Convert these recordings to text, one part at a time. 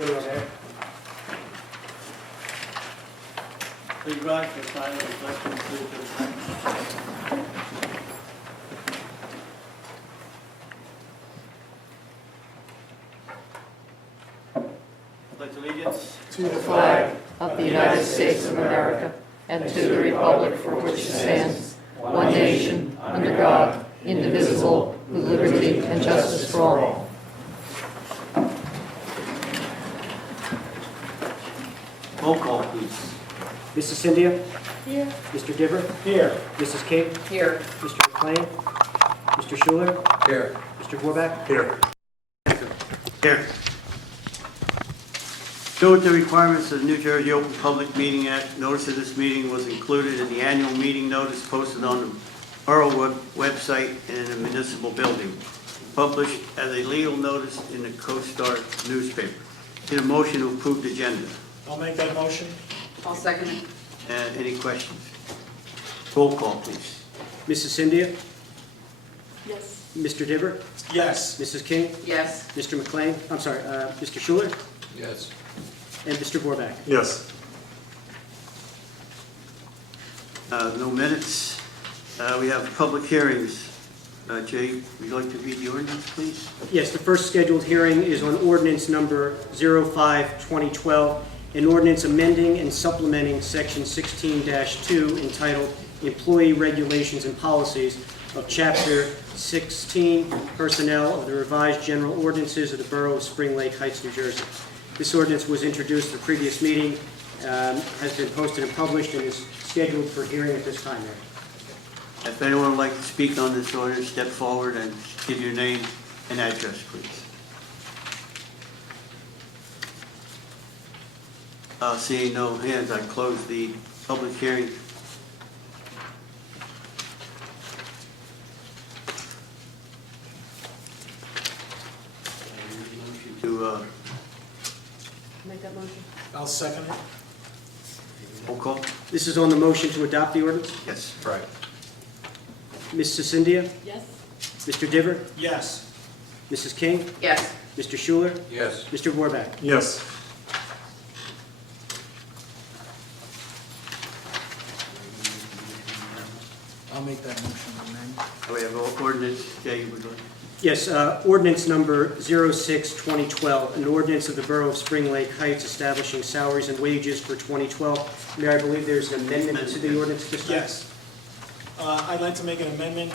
Please rise for silent reflection. Pledge allegiance To the flag of the United States of America and to the republic for which it stands, one nation, under God, indivisible, with liberty and justice for all. Roll call, please. Mrs. Cynthia? Here. Mr. Diver? Here. Mrs. King? Here. Mr. McLean? Mr. Schuler? Here. Mr. Warback? Here. Here. Due to the requirements of the New Jersey Open Public Meeting Act, notice of this meeting was included in the annual meeting notice posted on the borough website and in the municipal building, published as a legal notice in the CoStar newspaper. Need a motion to approve the agenda. I'll make that motion. I'll second it. Any questions? Roll call, please. Mrs. Cynthia? Yes. Mr. Diver? Yes. Mrs. King? Yes. Mr. McLean? Mr. Schuler? Yes. And Mr. Warback? Yes. No minutes. We have public hearings. Jay, would you like to read the ordinance, please? Yes, the first scheduled hearing is on ordinance number 05-2012, an ordinance amending and supplementing section 16-2 entitled Employee Regulations and Policies of Chapter 16 Personnel of the Revised General Ordinances of the Borough of Spring Lake Heights, New Jersey. This ordinance was introduced at the previous meeting, has been posted and published, and is scheduled for hearing at this time. If anyone would like to speak on this ordinance, step forward and give your name and address, please. Seeing no hands, I close the public hearing. To Make that motion. I'll second it. roll call? This is on the motion to adopt the ordinance. Yes. Right. Mrs. Cynthia? Yes. Mr. Diver? Yes. Mrs. King? Yes. Mr. Schuler? Yes. Mr. Warback? Yes. I'll make that motion, amend. We have ordinance, Jay, would you like? Yes, ordinance number 06-2012, an ordinance of the Borough of Spring Lake Heights establishing salaries and wages for 2012. Mayor, I believe there's an amendment to the ordinance this time? Yes. I'd like to make an amendment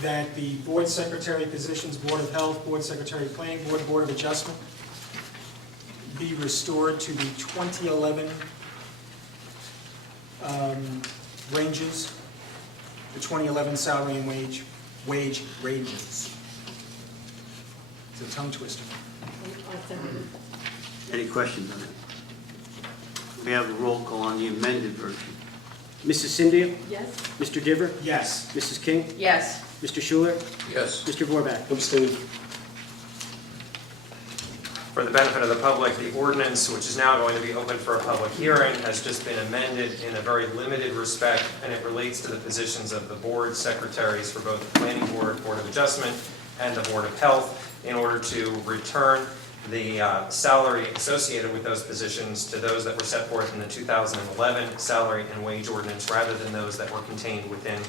that the board secretary positions, Board of Health, Board Secretary Planning Board, Board of Adjustment, be restored to the 2011 ranges, the 2011 salary and wage ranges. It's a tongue twister. Any questions on it? We have a roll call on the amended version. Mrs. Cynthia? Yes. Mr. Diver? Yes. Mrs. King? Yes. Mr. Schuler? Yes. Mr. Warback? Abstain. For the benefit of the public, the ordinance, which is now going to be open for a public hearing, has just been amended in a very limited respect, and it relates to the positions of the board secretaries for both the Planning Board, Board of Adjustment, and the Board of Health, in order to return the salary associated with those positions to those that were set forth in the 2011 salary and wage ordinance, rather than those that were contained within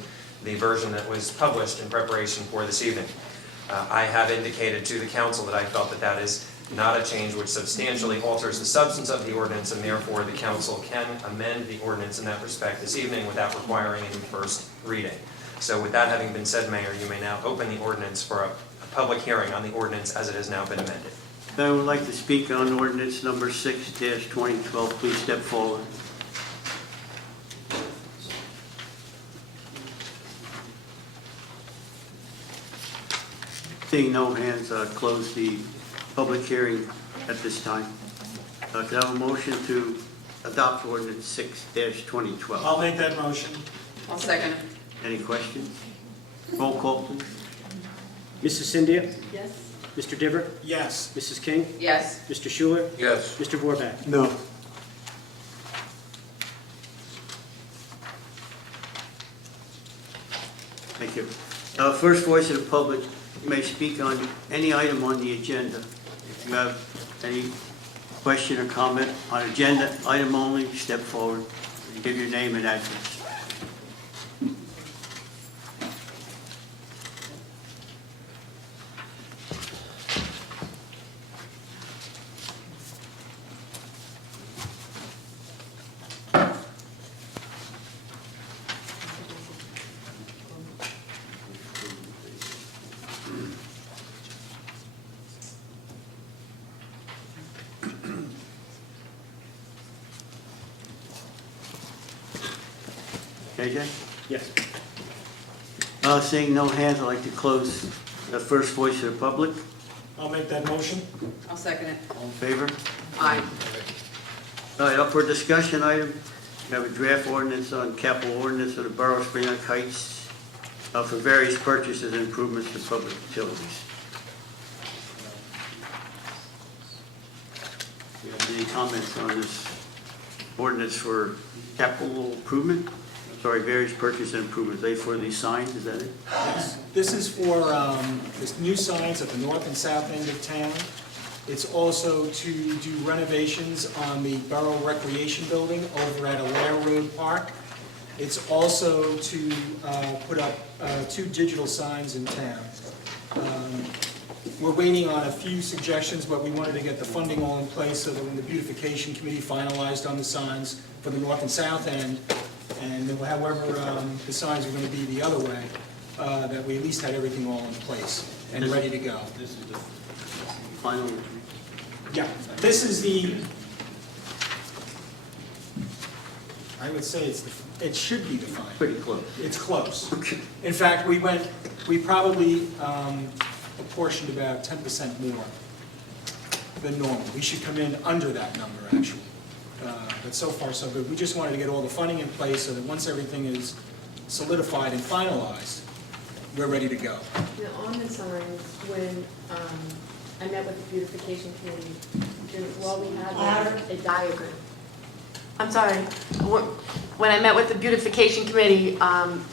the version that was published in preparation for this evening. I have indicated to the council that I felt that that is not a change which substantially alters the substance of the ordinance, and therefore the council can amend the ordinance in that respect this evening without requiring any first reading. So with that having been said, Mayor, you may now open the ordinance for a public hearing on the ordinance as it has now been amended. If anyone would like to speak on ordinance number 6-2012, please step forward. Seeing no hands, close the public hearing at this time. Could I have a motion to adopt ordinance 6-2012? I'll make that motion. I'll second it. Any questions? Roll call, please. Mrs. Cynthia? Yes. Mr. Diver? Yes. Mrs. King? Yes. Mr. Schuler? Yes. Mr. Warback? No. Thank you. First voice of the public, you may speak on any item on the agenda. If you have any question or comment on agenda item only, step forward and give your name and address. KJ? Yes. Seeing no hands, I'd like to close the first voice of the public. I'll make that motion. I'll second it. All in favor? Aye. All right, up for discussion item, we have a draft ordinance on capital ordinance of the Borough of Spring Lake Heights for various purchases and improvements to public utilities. Do you have any comments on this ordinance for capital improvement? Sorry, various purchase and improvements, they for these signs, is that it? This is for this new signs at the north and south end of town. It's also to do renovations on the Borough Recreation Building over at Alair Road Park. It's also to put up 2 digital signs in town. We're waiting on a few suggestions, but we wanted to get the funding all in place so that when the beautification committee finalized on the signs for the north and south end, and then however the signs are going to be the other way, that we at least had everything all in place and ready to go. This is the final. Yeah, this is the, I would say it should be the final. Pretty close. It's close. In fact, we probably apportioned about 10% more than normal. We should come in under that number, actually. But so far, so good. We just wanted to get all the funding in place so that once everything is solidified and finalized, we're ready to go. Now, on the signs, when I met with the beautification committee, well, we had a diagram. I'm sorry, when I met with the beautification committee,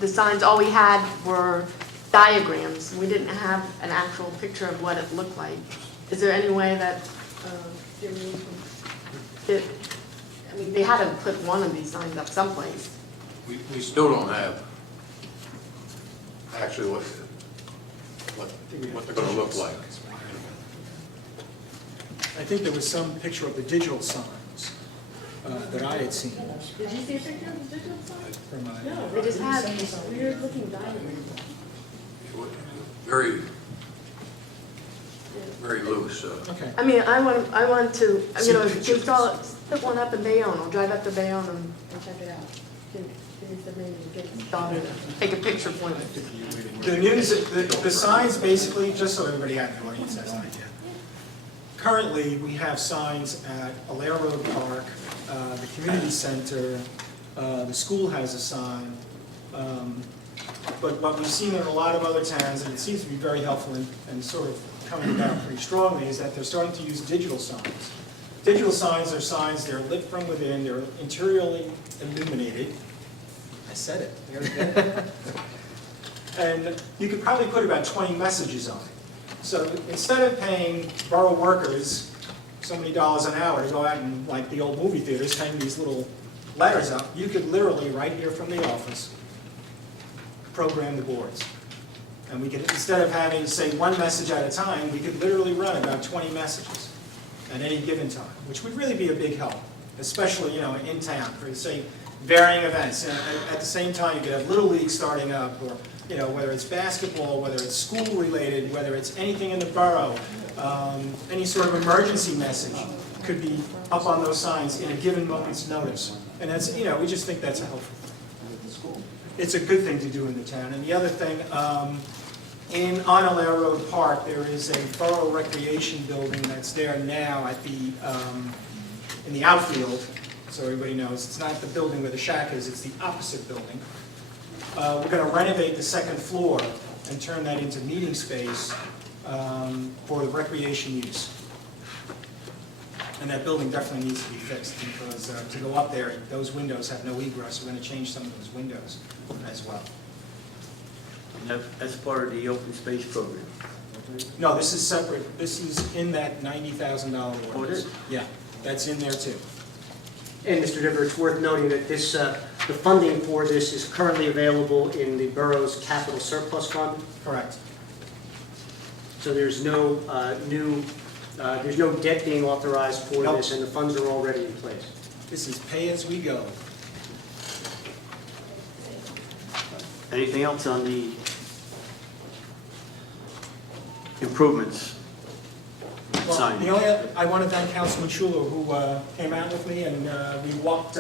the signs, all we had were diagrams. We didn't have an actual picture of what it looked like. Is there any way that, I mean, they had to put one of these signs up someplace. We still don't have actually what they're gonna look like. I think there was some picture of the digital signs that I had seen. Did you see a picture of the digital sign? From No, they just had this weird looking diagram. Very, very loose. Okay. I mean, I want to, you know, put one up in Bayonne, I'll drive up to Bayonne and check it out. Can you send me, get daughter to take a picture for me? The news, the signs basically, just so everybody out in the audience has an idea. Currently, we have signs at Alair Road Park, the community center, the school has a sign. But what we've seen in a lot of other towns, and it seems to be very helpful and sort of coming about pretty strongly, is that they're starting to use digital signs. Digital signs are signs, they're lit from within, they're interiorly illuminated. I said it. There we go. And you could probably put about 20 messages on it. So instead of paying borough workers so many dollars an hour to go out and, like the old movie theaters, hang these little letters up, you could literally, right here from the office, program the boards. And we could, instead of having, say, 1 message at a time, we could literally run about 20 messages at any given time, which would really be a big help, especially, you know, in town, for, say, varying events. And at the same time, you could have Little League starting up, or, you know, whether it's basketball, whether it's school-related, whether it's anything in the borough, any sort of emergency message could be up on those signs in a given moment's notice. And that's, you know, we just think that's a helpful thing. It's a good thing to do in the town. And the other thing, on Alair Road Park, there is a borough recreation building that's there now at the, in the outfield, so everybody knows. It's not the building where the shack is, it's the opposite building. We're going to renovate the 2nd floor and turn that into meeting space for the recreation use. And that building definitely needs to be fixed because to go up there, those windows have no egress. We're going to change some of those windows as well. That's part of the open space program. No, this is separate. This is in that $90,000 ordinance. Oh, it is? Yeah. that's in there too. And Mr. Diver, it's worth noting that this, the funding for this is currently available in the borough's capital surplus fund. Correct. So there's no there's no debt being authorized for Nope. this, and the funds are already in place. This is pay as we go. Anything else on the improvements? Well, Sign. the only, I want to thank Councilman Schuler, who came out with me, and we walked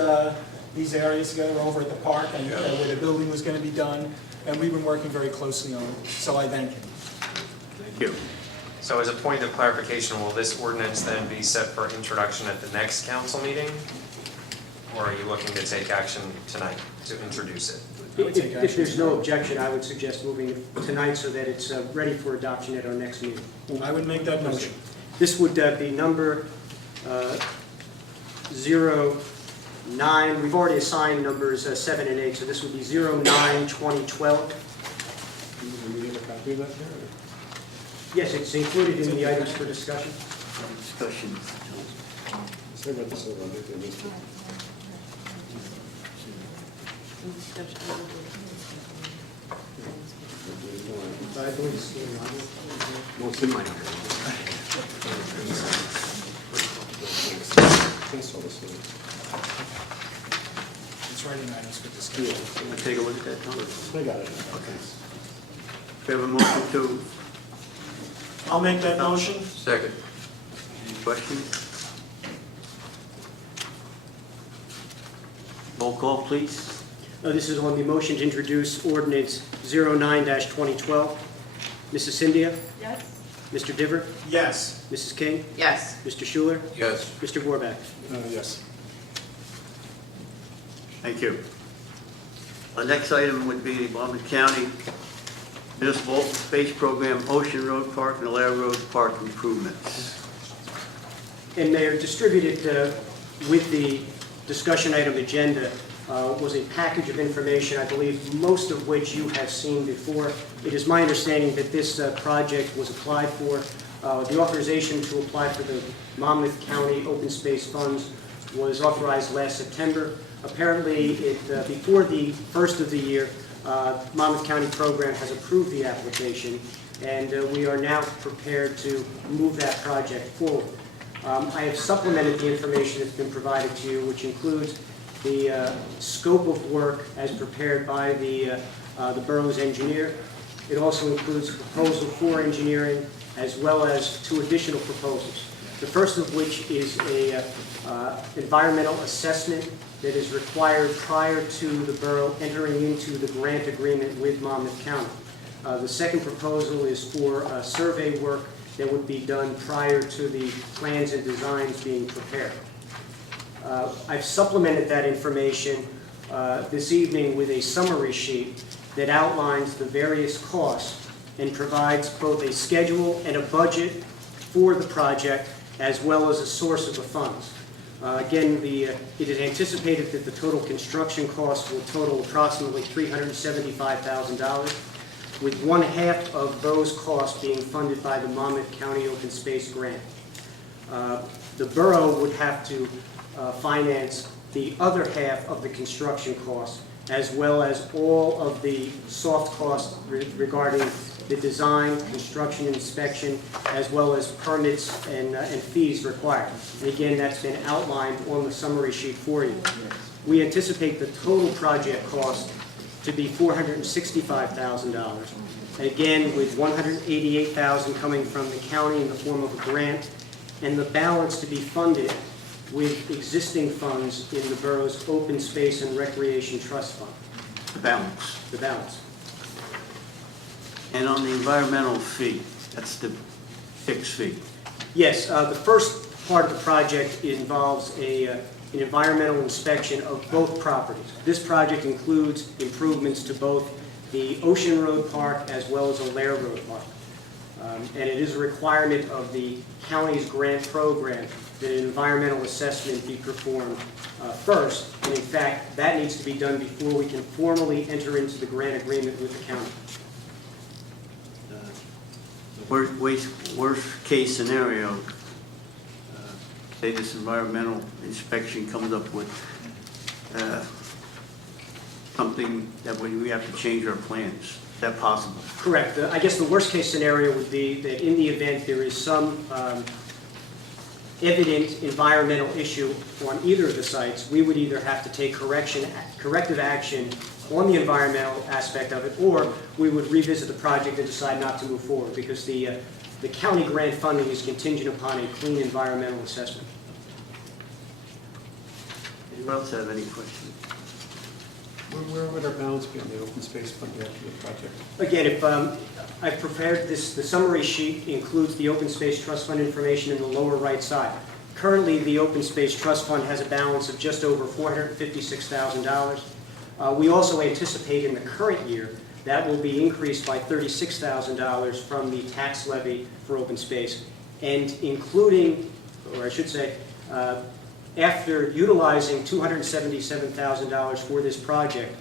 these areas together over at the park, and where the building was going to be done, and we've been working very closely on it, so I thank him. Thank you. So as a point of clarification, will this ordinance then be set for introduction at the next council meeting? Or are you looking to take action tonight to introduce it? I would take If action there's no tonight. objection, I would suggest moving it tonight so that it's ready for adoption at our next meeting. I would make that motion. This would be number 09, we've already assigned numbers 7 and 8, so this would be 09-2012. Yes, it's included in the items for discussion. Discussion. I believe it's in line. Most in my It's writing items for discussion. Wanna take a look at that, Tom? I got it. Okay. We have a motion to, I'll make that motion. Second. any questions? Roll call, please. This is on the motion to introduce ordinance 09-2012. Mrs. Cynthia? Yes. Mr. Diver? Yes. Mrs. King? Yes. Mr. Schuler? Yes. Mr. Gorbach? Yes. Thank you. The next item would be the Monmouth County Municipal Open Space Program, Ocean Road Park and Alair Road Park improvements. And Mayor, distributed with the discussion item agenda was a package of information, I believe most of which you have seen before. It is my understanding that this project was applied for. The authorization to apply for the Monmouth County Open Space Funds was authorized last September. Apparently, before the first of the year, Monmouth County program has approved the application, and we are now prepared to move that project forward. I have supplemented the information that's been provided to you, which includes the scope of work as prepared by the borough's engineer. It also includes a proposal for engineering as well as 2 additional proposals. The first of which is a environmental assessment that is required prior to the borough entering into the grant agreement with Monmouth County. The second proposal is for survey work that would be done prior to the plans and designs being prepared. I've supplemented that information this evening with a summary sheet that outlines the various costs and provides both a schedule and a budget for the project as well as a source of the funds. Again, it is anticipated that the total construction costs will total approximately $375,000, with 1/2 of those costs being funded by the Monmouth County Open Space Grant. The borough would have to finance the other half of the construction costs, as well as all of the soft costs regarding the design, construction, inspection, as well as permits and fees required. And again, that's been outlined on the summary sheet for you. We anticipate the total project cost to be $465,000. Again, with $188,000 coming from the county in the form of a grant, and the balance to be funded with existing funds in the borough's Open Space and Recreation Trust Fund, The balance. the balance. And on the environmental fee, that's the fixed fee. Yes, the first part of the project involves an environmental inspection of both properties. This project includes improvements to both the Ocean Road Park as well as Alair Road Park. And it is a requirement of the county's grant program that an environmental assessment be performed first. And in fact, that needs to be done before we can formally enter into the grant agreement with the county. Worst case scenario, say this environmental inspection comes up with something that we have to change our plans. Is that possible? Correct. I guess the worst-case scenario would be that in the event there is some evident environmental issue on either of the sites, we would either have to take corrective action on the environmental aspect of it, or we would revisit the project and decide not to move forward, because the county grant funding is contingent upon a clean environmental assessment. Anyone else have any questions? Where would our balance be on the open space fund after the project? Again, if I've prepared this, the summary sheet includes the Open Space Trust Fund information in the lower right side. Currently, the Open Space Trust Fund has a balance of just over $456,000. We also anticipate in the current year that will be increased by $36,000 from the tax levy for open space, and including, or I should say, after utilizing $277,000 for this project,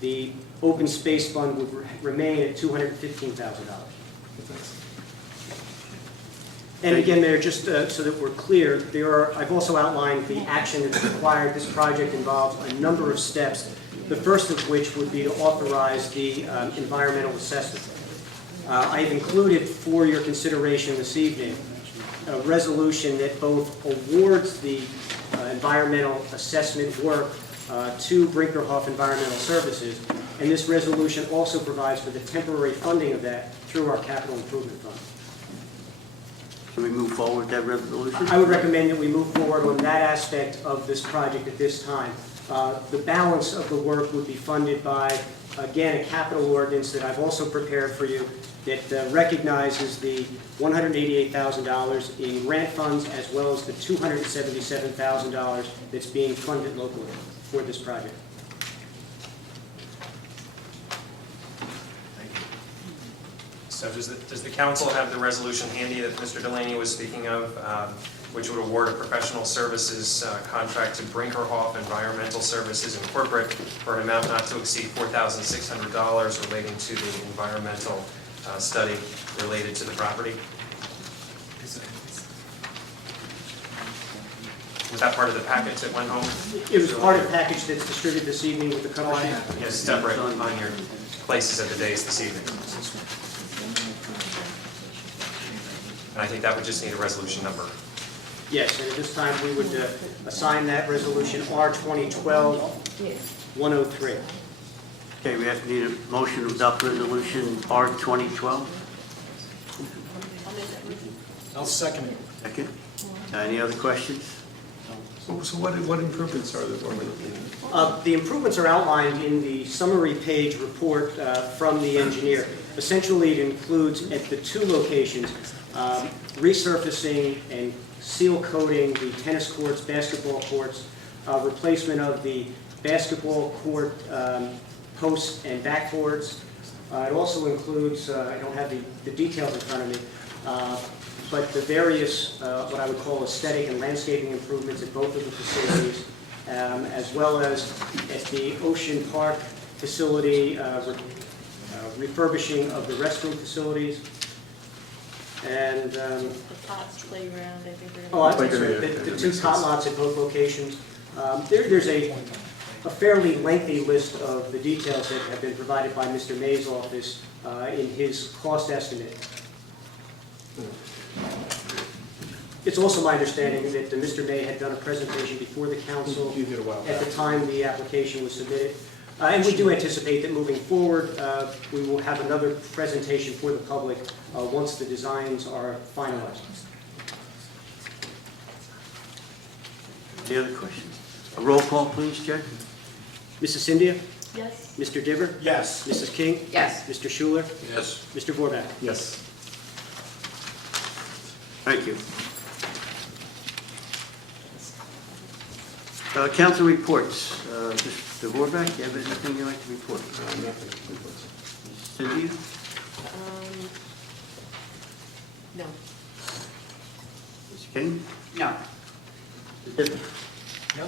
the open space fund would remain at $215,000. And again, Mayor, just so that we're clear, I've also outlined the action that's required. This project involves a number of steps, the first of which would be to authorize the environmental assessment. I have included for your consideration this evening a resolution that both awards the environmental assessment work to Brinkerhoff Environmental Services, and this resolution also provides for the temporary funding of that through our capital improvement fund. Can we move forward with that resolution? I would recommend that we move forward on that aspect of this project at this time. The balance of the work would be funded by, again, a capital ordinance that I've also prepared for you that recognizes the $188,000 in grant funds as well as the $277,000 that's being funded locally for this project. So does the council have the resolution handy that Mr. Delaney was speaking of, which would award a professional services contract to Brinkerhoff Environmental Services Incorporated for an amount not to exceed $4,600 relating to the environmental study related to the property? Was that part of the package that went home? It was part of the package that's distributed this evening with the cover sheet. Yes, separate on your places at the dais this evening. And I think that would just need a resolution number. Yes, and at this time, we would assign that resolution R 2012-103. Okay, we need a motion to adopt resolution R 2012. I'll second it. Second. Any other questions? So what improvements are there? The improvements are outlined in the summary page report from the engineer. Essentially, it includes at the two locations resurfacing and seal coating the tennis courts, basketball courts, replacement of the basketball court posts and backboards. It also includes, I don't have the details in front of me, but the various, what I would call aesthetic and landscaping improvements at both of the facilities, as well as at the Ocean Park facility, refurbishing of the restroom facilities, and The Potts Playground, I think we're oh, I'm sorry, the two tot lots at both locations. There's a fairly lengthy list of the details that have been provided by Mr. May's office in his cost estimate. It's also my understanding that Mr. May had done a presentation before the council You did a while at the back. time the application was submitted. And we do anticipate that moving forward, we will have another presentation for the public once the designs are finalized. Any other questions? A roll call, please, Jack. Mrs. Cynthia? Yes. Mr. Diver? Yes. Mrs. King? Yes. Mr. Schuler? Yes. Mr. Vorback? Yes. Thank you. Council reports. Mr. Vorback, do you have anything you'd like to report? Cynthia? No. Ms. King? No. Mr. Tippett? No.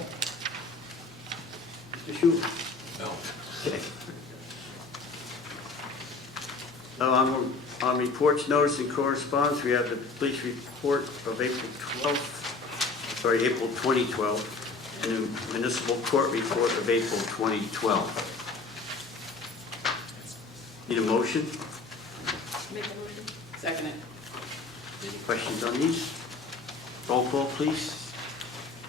Mr. Schuler? No. Okay. So on reports, notice, and correspondence, we have the police report of April 12th. April 2012, and the municipal court report of April 2012. Need a motion? Make a motion. Second it. Questions on these? Roll call, please.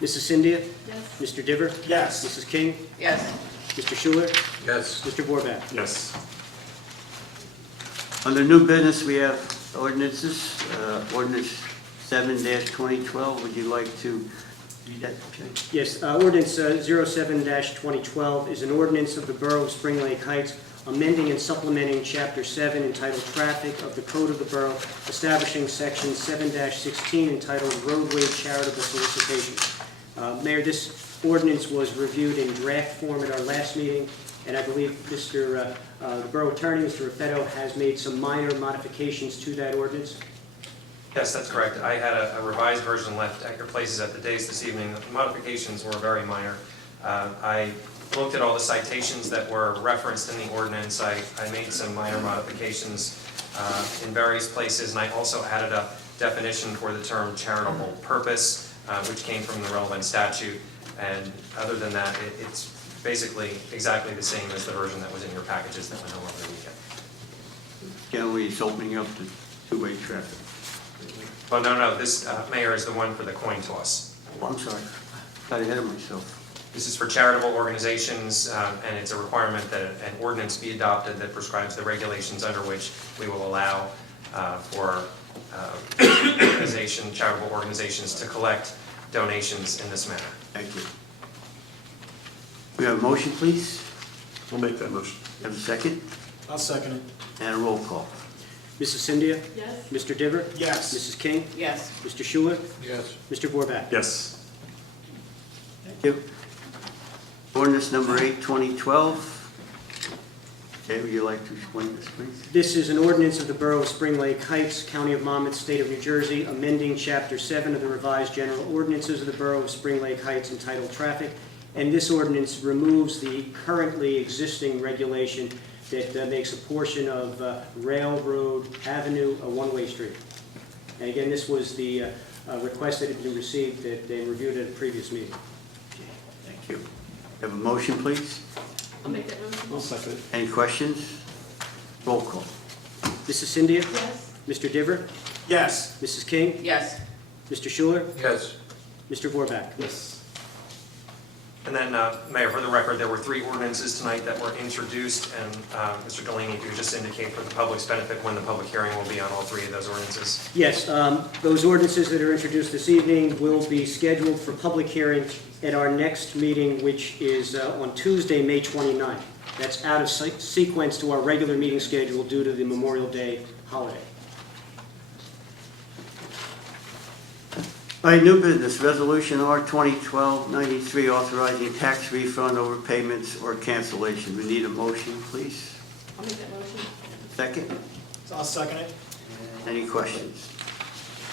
Mrs. Cynthia? Yes. Mr. Diver? Yes. Mrs. King? Yes. Mr. Schuler? Yes. Mr. Borback? Yes. Under new business, we have ordinances. Ordinance 7-2012, would you like to read that, Jay? Yes, ordinance 07-2012 is an ordinance of the Borough of Spring Lake Heights amending and supplementing Chapter 7 entitled Traffic of the Code of the Borough, establishing Section 7-16 entitled Roadway Charitable Solicitation. Mayor, this ordinance was reviewed in draft form at our last meeting, and I believe the Borough Attorney, Mr. Raffetto, has made some minor modifications to that ordinance. Yes, that's correct. I had a revised version left at your places at the dais this evening. The modifications were very minor. I looked at all the citations that were referenced in the ordinance. I made some minor modifications in various places, and I also added a definition for the term charitable purpose, which came from the relevant statute. And other than that, it's basically exactly the same as the version that was in your packages that went home over the weekend. Generally, it's opening up the two-way traffic. Well, no, this, Mayor, is the one for the coin toss. Oh, I'm sorry, got ahead of myself. This is for charitable organizations, and it's a requirement that an ordinance be adopted that prescribes the regulations under which we will allow for charitable organizations to collect donations in this manner. Thank you. We have a motion, please? I'll make that motion. Have a second? I'll second it. And a roll call. Mrs. Cynthia? Yes. Mr. Diver? Yes. Mrs. King? Yes. Mr. Schuler? Yes. Mr. Borback? Yes. Thank you. Ordinance number 8-2012. Jay, would you like to explain this, please? This is an ordinance of the Borough of Spring Lake Heights, County of Monmouth, State of New Jersey, amending Chapter 7 of the revised general ordinances of the Borough of Spring Lake Heights entitled Traffic. And this ordinance removes the currently existing regulation that makes a portion of Railroad Avenue a one-way street. And again, this was the request that had been received that they reviewed at a previous meeting. Thank you. Have a motion, please? I'll make that motion. I'll second it. Any questions? Roll call. Mrs. Cynthia? Yes. Mr. Diver? Yes. Mrs. King? Yes. Mr. Schuler? Yes. Mr. Borback? Yes. And then, Mayor, for the record, there were 3 ordinances tonight that were introduced, and Mr. Delaney, if you would just indicate for the public's benefit when the public hearing will be on all 3 of those ordinances. Yes, those ordinances that are introduced this evening will be scheduled for public hearing at our next meeting, which is on Tuesday, May 29th. That's out of sequence to our regular meeting schedule due to the Memorial Day holiday. All right, new business, Resolution R 2012-93, authorizing tax refund overpayments or cancellation. We need a motion, please. I'll make that motion. Second? So I'll second it. Any questions?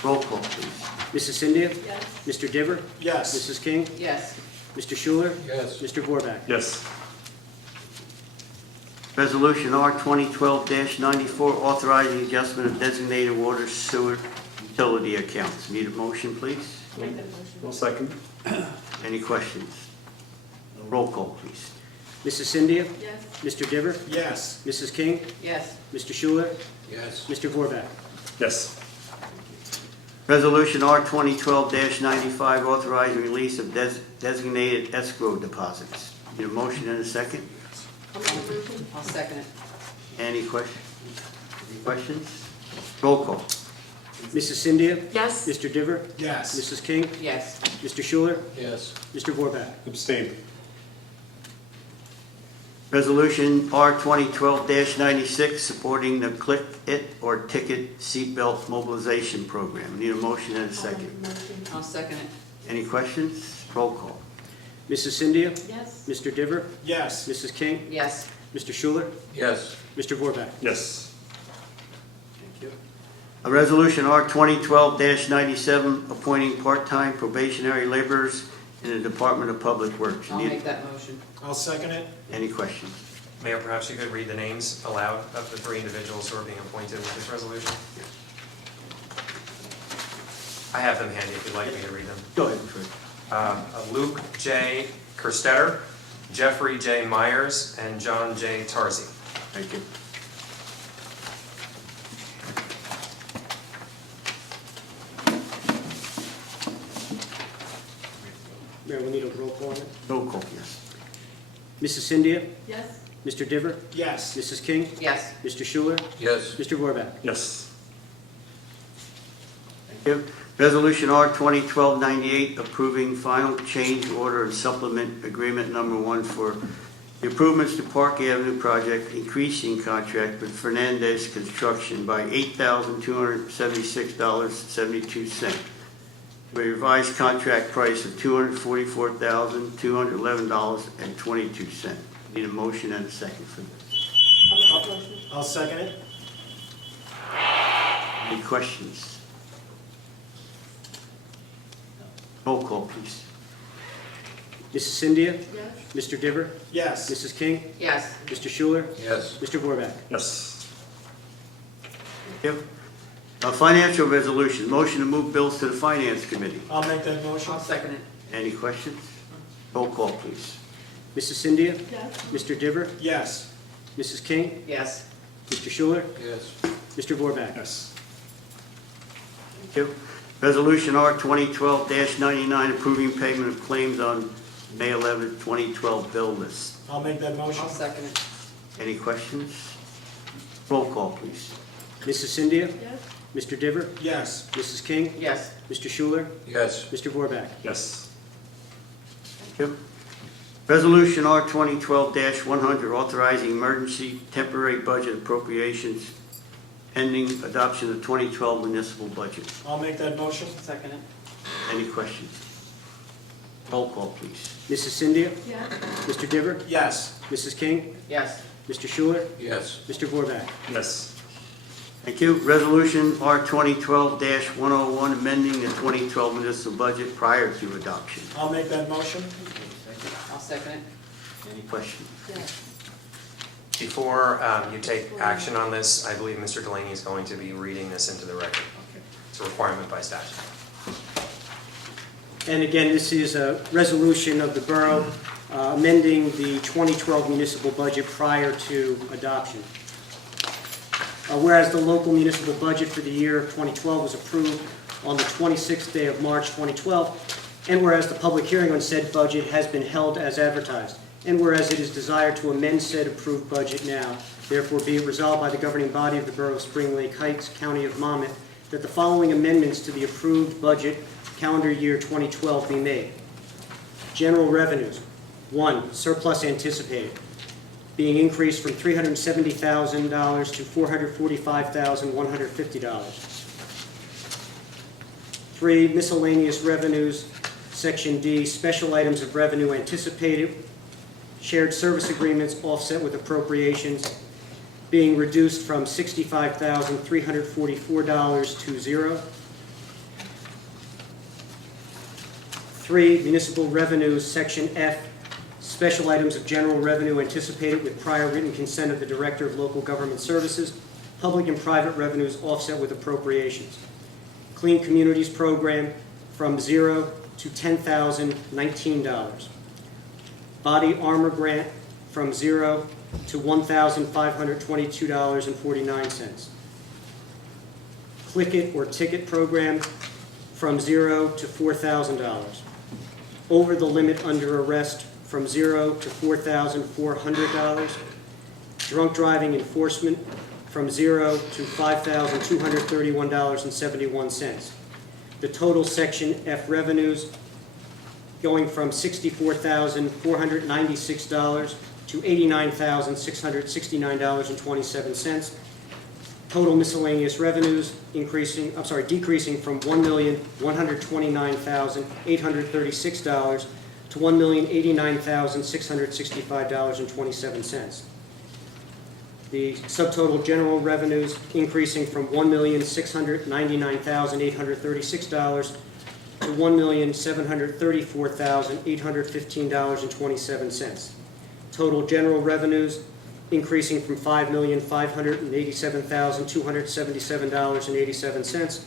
Roll call, please. Mrs. Cynthia? Yes. Mr. Diver? Yes. Mrs. King? Yes. Mr. Schuler? Yes. Mr. Borback? Yes. Resolution R 2012-94, authorizing adjustment of designated water sewer utility accounts. Need a motion, please? I'll make that motion. I'll second. Any questions? Roll call, please. Mrs. Cynthia? Yes. Mr. Diver? Yes. Mrs. King? Yes. Mr. Schuler? Yes. Mr. Borback? Yes. Resolution R 2012-95, authorizing release of designated escrow deposits. Need a motion and a second? I'll make the motion. I'll second it. Any questions? Roll call. Mrs. Cynthia? Yes? Mr. Diver? Yes. Mrs. King? Yes. Mr. Schuler? Yes. Mr. Borback? Abstain. Resolution R 2012-96, supporting the Click It or Ticket Seatbelt Mobilization Program. Need a motion and a I'll second. make the motion. I'll second it. Any questions? Roll call. Mrs. Cynthia? Yes. Mr. Diver? Yes. Mrs. King? Yes. Mr. Schuler? Yes. Mr. Borback? Yes. A resolution R 2012-97, appointing part-time probationary laborers in the Department of Public Works. I'll make that motion. I'll second it. Any questions? Mayor, perhaps you could read the names aloud of the 3 individuals who are being appointed with this resolution? I have them handy if you'd like me to read them. Go ahead, Fred. Luke J. Kerstetter, Jeffrey J. Myers, and John J. Tarzi. Thank you. Mayor, we need a roll call on it. Roll call, yes. Mrs. Cynthia? Yes. Mr. Diver? Yes. Mrs. King? Yes. Mr. Schuler? Yes. Mr. Vorback? Yes. Thank you. Resolution R 2012-98, approving final change order and supplement agreement number 1 for the improvements to Park Avenue project, increasing contract with Fernandez Construction by $8,276.72. With a revised contract price of $244,211.22. Need a motion and a second for this. I'll second it. Any questions? Roll call, please. Mrs. Cynthia? Yes. Mr. Diver? Yes. Mrs. King? Yes. Mr. Schuler? Yes. Mr. Vorback? Yes. Thank you. Financial resolution, motion to move bills to the Finance Committee. I'll make that motion. I'll second it. Any questions? Roll call, please. Mrs. Cynthia? Yes. Mr. Diver? Yes. Mrs. King? Yes. Mr. Schuler? Yes. Mr. Vorback? Yes. Thank you. Resolution R 2012-99, approving payment of claims on May 11, 2012 bill list. I'll make that motion. I'll second it. Any questions? Roll call, please. Mrs. Cynthia? Yes. Mr. Diver? Yes. Mrs. King? Yes. Mr. Schuler? Yes. Mr. Vorback? Yes. Thank you. Resolution R 2012-100, authorizing emergency temporary budget appropriations pending adoption of 2012 municipal budget. I'll make that motion. Second it. Any questions? Roll call, please. Mrs. Cynthia? Yes. Mr. Diver? Yes. Mrs. King? Yes. Mr. Schuler? Yes. Mr. Vorback? Yes. Thank you. Resolution R 2012-101, amending the 2012 municipal budget prior to adoption. I'll make that motion. I'll second it. Any questions? Yes. Before you take action on this, I believe Mr. Delaney is going to be reading this into the record. It's a requirement by statute. And again, this is a resolution of the borough amending the 2012 municipal budget prior to adoption. Whereas the local municipal budget for the year 2012 was approved on the 26th day of March 2012, and whereas the public hearing on said budget has been held as advertised, and whereas it is desired to amend said approved budget now, therefore be it resolved by the governing body of the Borough of Spring Lake Heights, County of Monmouth, that the following amendments to the approved budget calendar year 2012 be made. General revenues. 1, surplus anticipated, being increased from $370,000 to $445,150. 3, miscellaneous revenues, Section D, special items of revenue anticipated, shared service agreements offset with appropriations, being reduced from $65,344 to 0. 3, municipal revenues, Section F, special items of general revenue anticipated with prior written consent of the Director of Local Government Services, public and private revenues offset with appropriations. Clean Communities Program from 0 to $10,019. Body armor grant from 0 to $1,522.49. Click It or Ticket Program from 0 to $4,000. Over the limit under arrest from 0 to $4,400. Drunk driving enforcement from 0 to $5,231.71. The total Section F revenues going from $64,496 to $89,669.27. Total miscellaneous revenues decreasing from $1,129,836 to $1,089,665.27. The subtotal general revenues increasing from $1,699,836 to $1,734,815.27. Total general revenues increasing from $5,587,277.87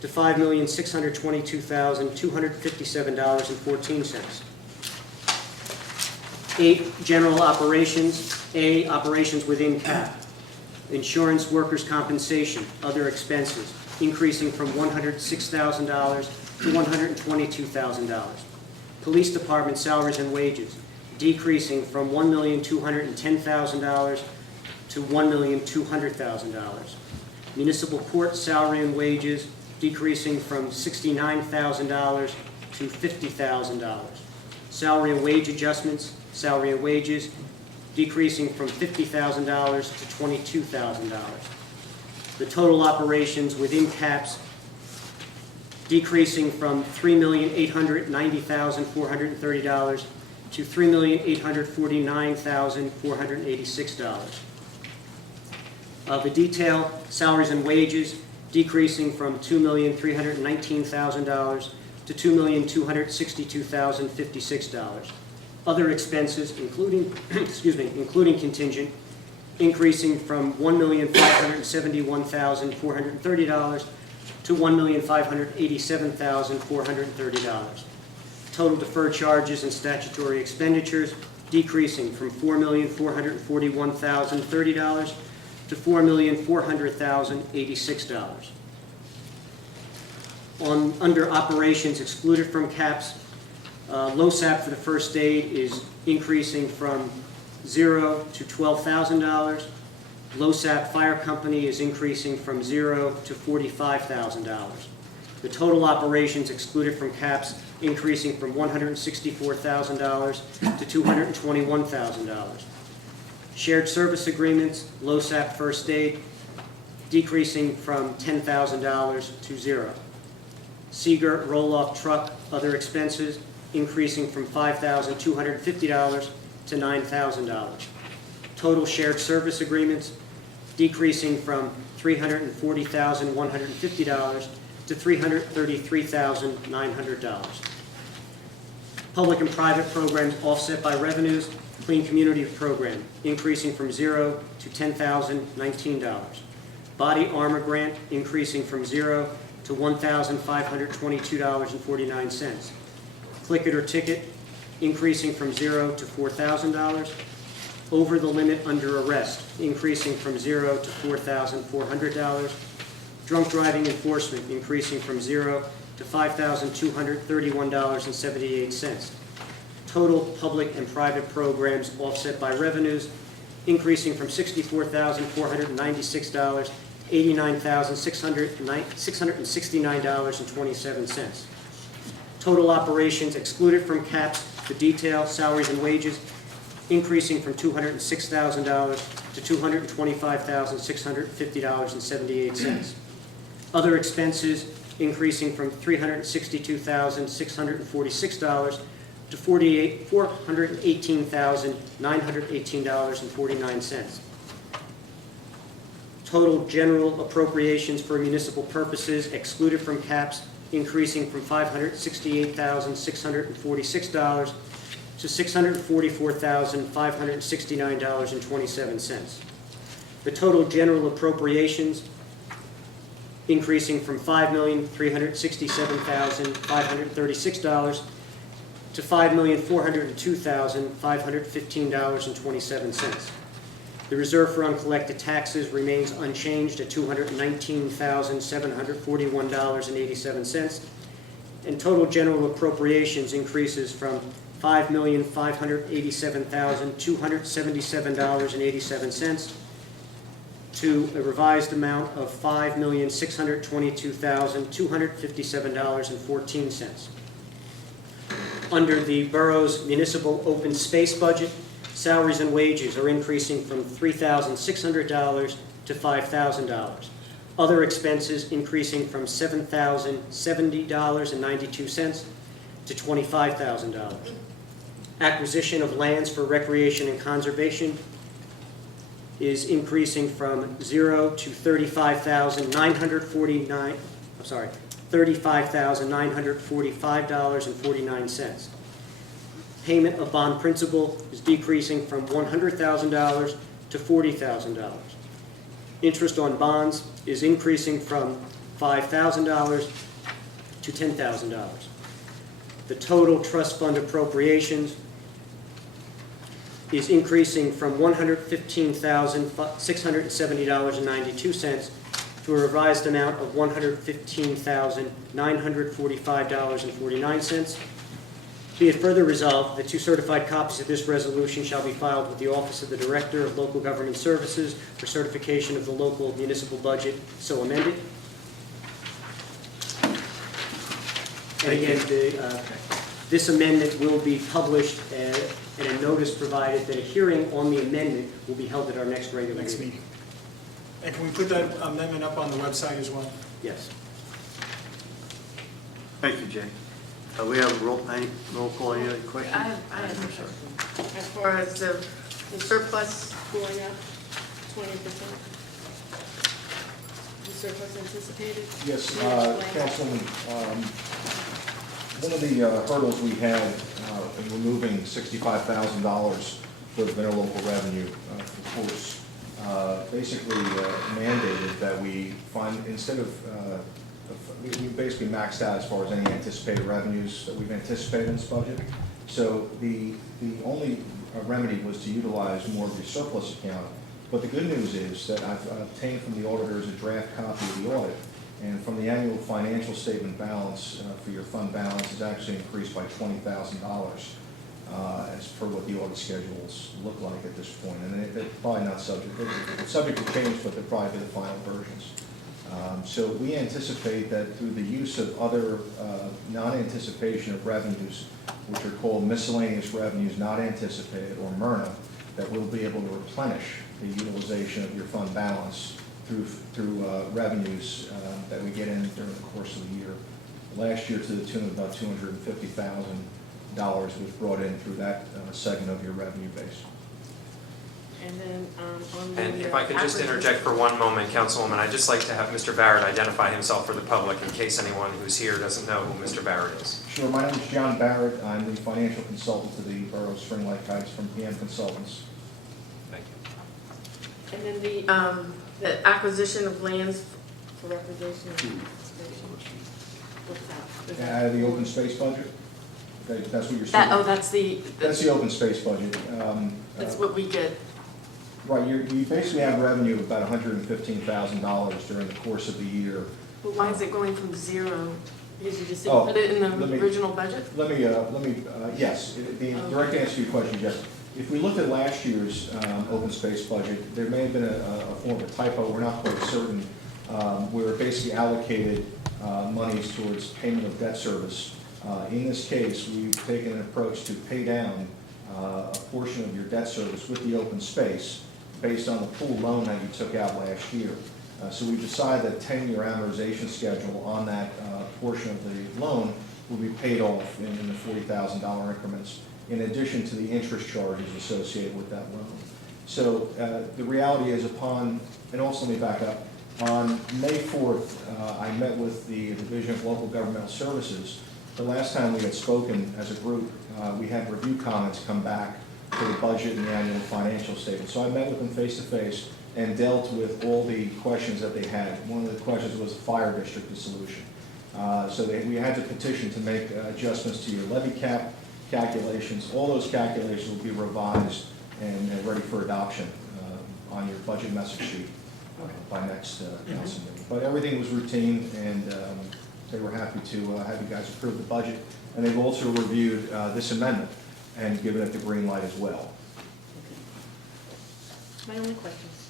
to $5,622,257.14. 8, general operations. A, operations within cap. Insurance, workers' compensation, other expenses, increasing from $106,000 to $122,000. Police department salaries and wages, decreasing from $1,210,000 to $1,200,000. Municipal court salary and wages, decreasing from $69,000 to $50,000. Salary and wage adjustments, salary and wages, decreasing from $50,000 to $22,000. The total operations within caps, decreasing from $3,890,430 to $3,849,486. The detail, salaries and wages, decreasing from $2,319,000 to $2,262,056. Other expenses, including including contingent, increasing from $1,571,430 to $1,587,430. Total deferred charges and statutory expenditures, decreasing from $4,441,030 to $4,400,086. Under operations excluded from caps, LoSAP for the first aid is increasing from $0 to $12,000. LoSAP Fire Company is increasing from $0 to $45,000. The total operations excluded from caps increasing from $164,000 to $221,000. Shared service agreements, LoSAP first aid, decreasing from $10,000 to 0. Seeger roll-off truck, other expenses, increasing from $5,250 to $9,000. Total shared service agreements, decreasing from $340,150 to $333,900. Public and private programs offset by revenues, Clean Community Program, increasing from $0 to $10,019. Body armor grant, increasing from $0 to $1,522.49. Click it or ticket, increasing from $0 to $4,000. Over the limit under arrest, increasing from $0 to $4,400. Drunk driving enforcement, increasing from $0 to $5,231.78. Total public and private programs offset by revenues, increasing from $64,496 to $89,669.27. Total operations excluded from caps, the detail, salaries and wages, increasing from $206,000 to $225,650.78. Other expenses increasing from $362,646 to $418,918.49. Total general appropriations for municipal purposes excluded from caps, increasing from $568,646 to $644,569.27. The total general appropriations increasing from $5,367,536 to $5,402,515.27. The reserve for uncollected taxes remains unchanged at $219,741.87. And total general appropriations increases from $5,587,277.87 to a revised amount of $5,622,257.14. Under the borough's municipal open space budget, salaries and wages are increasing from $3,600 to $5,000. Other expenses increasing from $7,070.92 to $25,000. Acquisition of lands for recreation and conservation is increasing from $0 to $35,945.49. Payment of bond principal is decreasing from $100,000 to $40,000. Interest on bonds is increasing from $5,000 to $10,000. The total trust fund appropriations is increasing from $115,670.92 to a revised amount of $115,945.49. Be it further resolved that 2 certified copies of this resolution shall be filed with the Office of the Director of Local Government Services for certification of the local municipal budget so amended. And again, this amendment will be published and a notice provided that a hearing on the amendment will be held at our next regular Next meeting. meeting. And can we put that amendment up on the website as well? Yes. Thank you, Jay. We have a roll call, any other I questions? have a question. As far as the surplus going up 20%? The surplus anticipated? Yes, Can you explain? Councilwoman, one of the hurdles we had in removing $65,000 for the interlocal revenue for courts basically mandated that we find, instead of, we basically maxed out as far as any anticipated revenues that we've anticipated in this budget. So the only remedy was to utilize more of the surplus account. But the good news is that I've obtained from the auditors a draft copy of the audit, and from the annual financial statement balance for your fund balance is actually increased by $20,000 as per what the audit schedules look like at this point. And they're probably not subject to change, but they'll probably be the final versions. So we anticipate that through the use of other non-anticipation of revenues, which are called miscellaneous revenues not anticipated, or MRNA, that we'll be able to replenish the utilization of your fund balance through revenues that we get in during the course of the year. Last year, to the tune of about $250,000 was brought in through that segment of your revenue base. And then on the... And if I could just acquisition- interject for one moment, Councilwoman, I'd just like to have Mr. Barrett identify himself for the public in case anyone who's here doesn't know who Mr. Barrett is. Sure, my name is John Barrett. I'm the financial consultant to the Borough of Spring Lake Heights from PM Consultants. Thank you. And then the acquisition of lands for recreation and conservation. What's that? Is that- Out of the open space budget? That's what you're That, saying? oh, that's That's the open space budget. that's what we get. Right, you basically have revenue of about $115,000 during the course of the year. But why is it going from zero? Because you just Oh, didn't put it in let the me- original budget? Yes, the direct answer to your question, yes. If we looked at last year's open space budget, there may have been a form of typo, we're not quite certain, where it basically allocated monies towards payment of debt service. In this case, we've taken an approach to pay down a portion of your debt service with the open space based on the pool loan that you took out last year. So we decided that 10-year amortization schedule on that portion of the loan will be paid off in the $40,000 increments, in addition to the interest charges associated with that loan. So the reality is and also let me back up, on May 4th, I met with the Division of Local Governmental Services. The last time we had spoken as a group, we had review comments come back for the budget and the annual financial statement. So I met with them face-to-face and dealt with all the questions that they had. One of the questions was the fire district dissolution. So we had to petition to make adjustments to your levy cap calculations. All those calculations will be revised and ready for adoption on your budget message sheet by next council meeting. But everything was routine, and they were happy to have you guys approve the budget. And they've also reviewed this amendment and given it the green light as well. My only questions.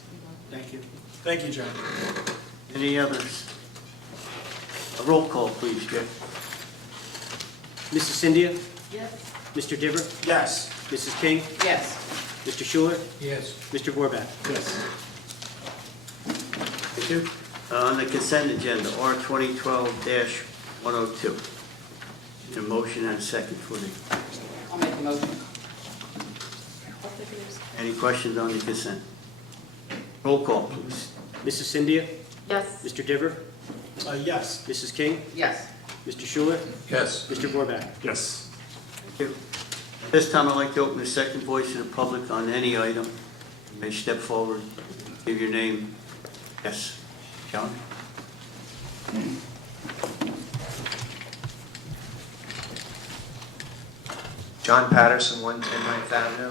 Thank you. Thank you, John. Any others? A roll call, please, Jay. Mrs. Cynthia? Yes. Mr. Diver? Yes. Mrs. King? Yes. Mr. Schuler? Yes. Mr. Vorback? Yes. Thank you. On the consent agenda, R 2012-102. Need a motion and a second for the, I'll make the motion. any questions on the consent? Roll call, please. Mrs. Cynthia? Yes. Mr. Diver? Yes. Mrs. King? Yes. Mr. Schuler? Yes. Mr. Vorback? Yes. Thank you. At this time, I'd like to open the second voice to the public on any item. You may step forward, give your name. Yes, John? John Patterson, 110 9th Avenue.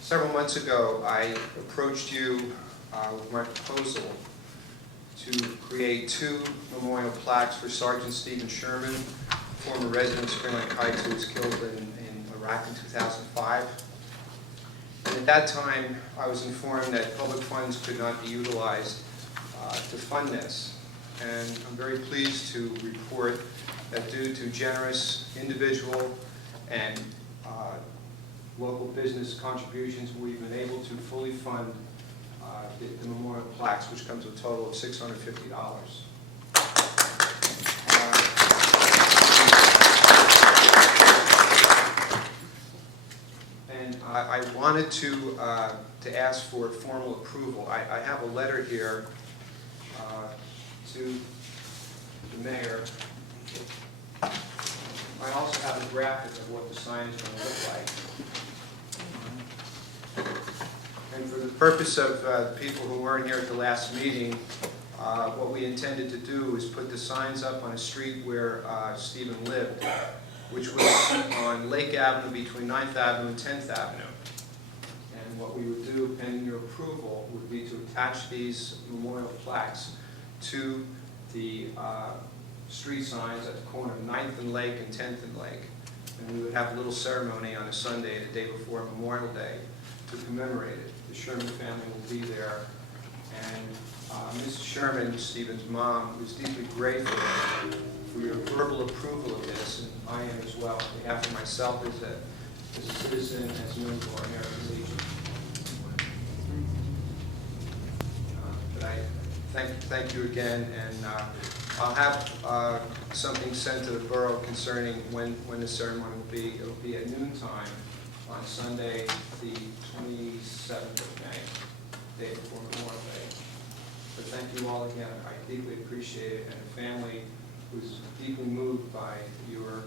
Several months ago, I approached you with my proposal to create 2 memorial plaques for Sergeant Stephen Sherman, former resident of Spring Lake Heights, who was killed in Iraq in 2005. And at that time, I was informed that public funds could not be utilized to fund this. And I'm very pleased to report that due to generous individual and local business contributions, we've been able to fully fund the memorial plaques, which comes to a total of $650. And I wanted to ask for formal approval. I have a letter here to the mayor. I also have a graphic of what the sign is going to look like. And for the purpose of people who weren't here at the last meeting, what we intended to do is put the signs up on a street where Stephen lived, which was on Lake Avenue between 9th Avenue and 10th Avenue. And what we would do, pending your approval, would be to attach these memorial plaques to the street signs at the corner of 9th and Lake and 10th and Lake. And we would have a little ceremony on a Sunday, the day before Memorial Day, to commemorate it. The Sherman family will be there. And Mrs. Sherman, Stephen's mom, was deeply grateful for your verbal approval of this, and I am as well, on behalf of myself as a citizen, as a member of our American Legion. But I thank you again, and I'll have something sent to the borough concerning when the ceremony will be. It'll be at noontime on Sunday, the 27th of May, day before Memorial Day. But thank you all again. I deeply appreciate it, and the family was deeply moved by your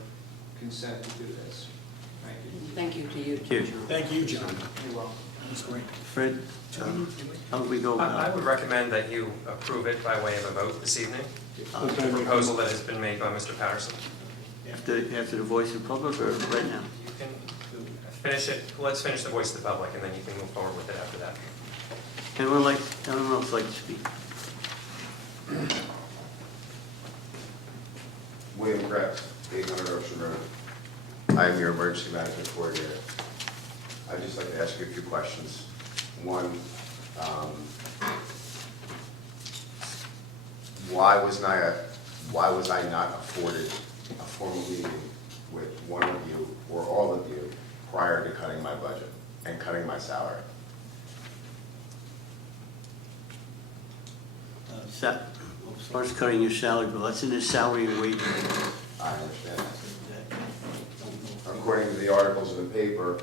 consent to do this. Thank you. Thank you to you. Thank you. Thank you, John. You're welcome. That's great. Fred, how do we go I about would recommend that you approve it by way of a vote this evening. The proposal that has been made by Mr. Patterson. after the voice of public or right now? You can finish it, let's finish the voice of the public, and then you can move forward with it after that. Anyone else like to speak? William Krebs, 800 Ocean Road. I am your emergency management coordinator. I'd just like to ask you a few questions. One, why was I not afforded a formal meeting with one of you or all of you prior to cutting my budget and cutting my salary? As far as cutting your salary, but that's in his salary and wage. I understand that. According to the articles in the paper,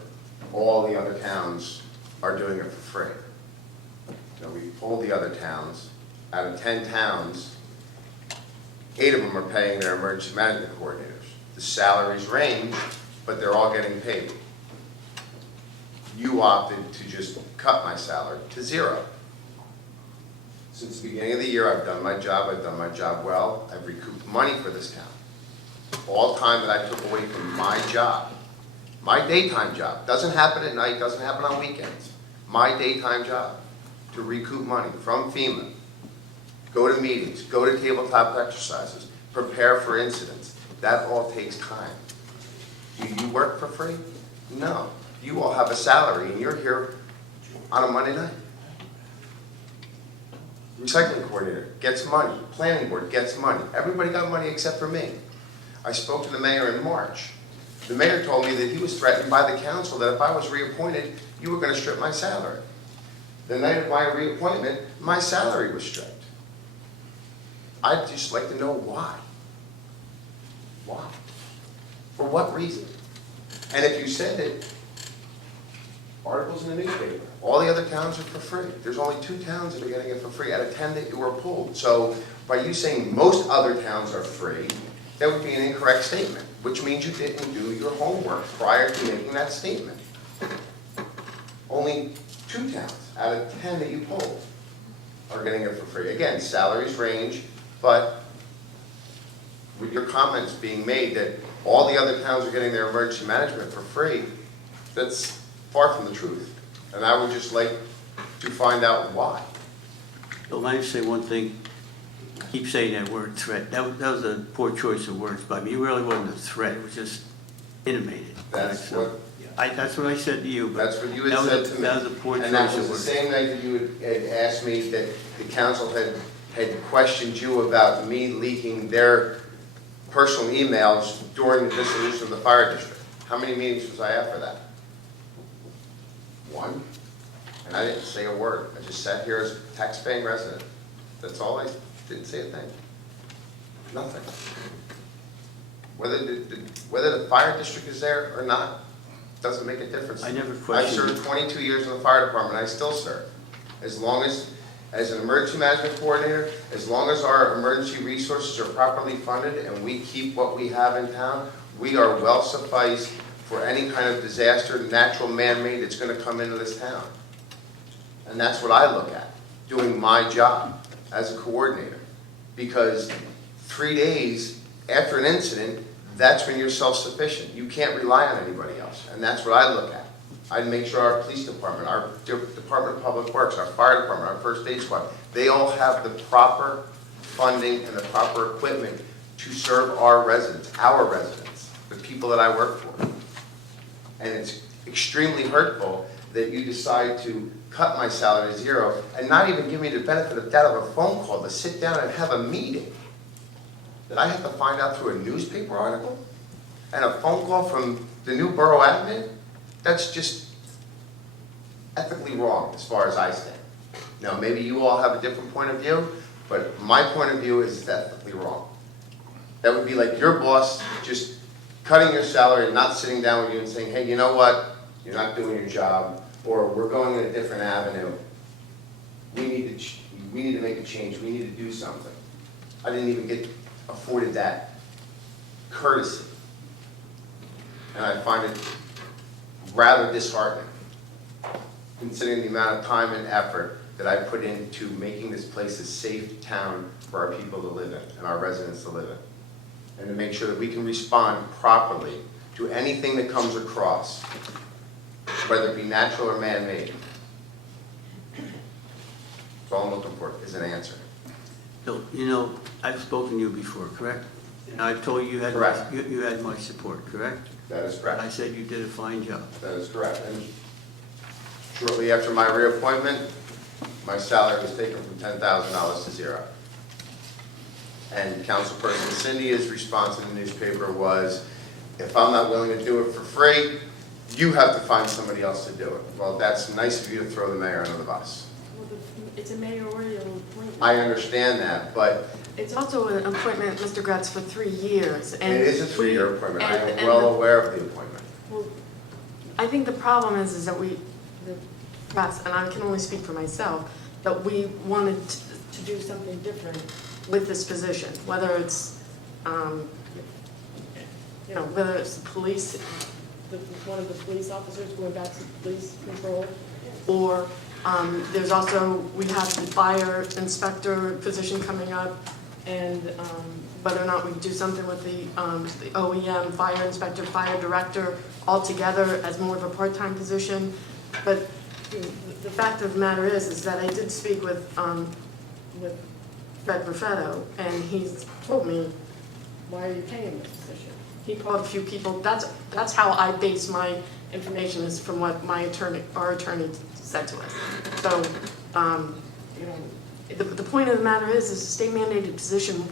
all the other towns are doing it for free. Now, we polled the other towns. Out of 10 towns, 8 of them are paying their emergency management coordinators. The salaries range, but they're all getting paid. You opted to just cut my salary to 0. Since the beginning of the year, I've done my job well, I've recouped money for this town. All time that I took away from my job, my daytime job, doesn't happen at night, doesn't happen on weekends, my daytime job, to recoup money from FEMA, go to meetings, go to tabletop exercises, prepare for incidents, that all takes time. Do you work for free? No. You all have a salary and you're here on a Monday night. Recycling coordinator gets money, planning board gets money. Everybody got money except for me. I spoke to the mayor in March. The mayor told me that he was threatened by the council that if I was reappointed, you were going to strip my salary. The night of my reappointment, my salary was stripped. I'd just like to know why. Why? For what reason? And if you said it, articles in the newspaper. All the other towns are for free. There's only 2 towns that are getting it for free out of 10 that you were polled. So by you saying most other towns are free, that would be an incorrect statement, which means you didn't do your homework prior to making that statement. Only 2 towns out of 10 that you polled are getting it for free. Again, salaries range, but with your comments being made that all the other towns are getting their emergency management for free, that's far from the truth. And I would just like to find out why. So let me say one thing. I keep saying that word threat. That was a poor choice of words by me. It really wasn't a threat. It was just intimated. That's what, That's what I said to you, but that's what you had that was said a- to me. that was a poor And that choice was of the words. same night that you had asked me that the council had questioned you about me leaking their personal emails during the dissolution of the fire district. How many meetings was I at for that? One. And I didn't say a word. I just sat here as a tax-paying resident. That's all. I didn't say a thing. Nothing. Whether the fire district is there or not, doesn't make a difference. I never I've questioned served 22 years in the fire department, I still serve. As long as an emergency management coordinator, as long as our emergency resources are properly funded and we keep what we have in town, we are well sufficed for any kind of disaster, natural, man-made, that's gonna come into this town. And that's what I look at, doing my job as a coordinator. Because 3 days after an incident, that's when you're self-sufficient. You can't rely on anybody else, and that's what I look at. I make sure our police department, our Department of Public Works, our fire department, our first aid squad, they all have the proper funding and the proper equipment to serve our residents, the people that I work for. And it's extremely hurtful that you decide to cut my salary to zero and not even give me the benefit of that of a phone call to sit down and have a meeting that I have to find out through a newspaper article and a phone call from the new borough admin. That's just ethically wrong as far as I stand. Now, maybe you all have a different point of view, but my point of view is ethically wrong. That would be like your boss just cutting your salary and not sitting down with you and saying, hey, you know what? You're not doing your job, or we're going in a different avenue. We need to make a change. We need to do something. I didn't even get afforded that courtesy. And I find it rather disheartening, considering the amount of time and effort that I put into making this place a safe town for our people to live in and our residents to live in. And to make sure that we can respond properly to anything that comes across, whether it be natural or man-made. That's all I'm looking for, is an answer. So, you know, I've spoken to you before, correct? And I've told you you had, Correct. you had my support, correct? That is I correct. said you did a fine job. That is correct. And shortly after my reappointment, my salary was taken from $10,000 to zero. And Councilperson Cindy's response in the newspaper was, if I'm not willing to do it for free, you have to find somebody else to do it. Well, that's nice of you to throw the mayor under the bus. Well, it's a mayoral appointment. I understand that, but It's also an appointment, Mr. Gretz, for 3 years. And it is a we- 3-year appointment. I and- am well aware of the appointment. Well, I think the problem is that the press, and I can only speak for myself, that we wanted to do something different with this position, whether it's, whether it's the police, one of the police officers going back to police control, or there's also, we have the fire inspector position coming up, and whether or not we do something with the OEM, fire inspector, fire director, all together as more of a part-time position. But the fact of the matter is that I did speak with Fred Perfetto, and he's told me, why are you paying this position? He called a few people. That's how I base my information, is from what our attorney said to us. So, the point of the matter is a state mandated position.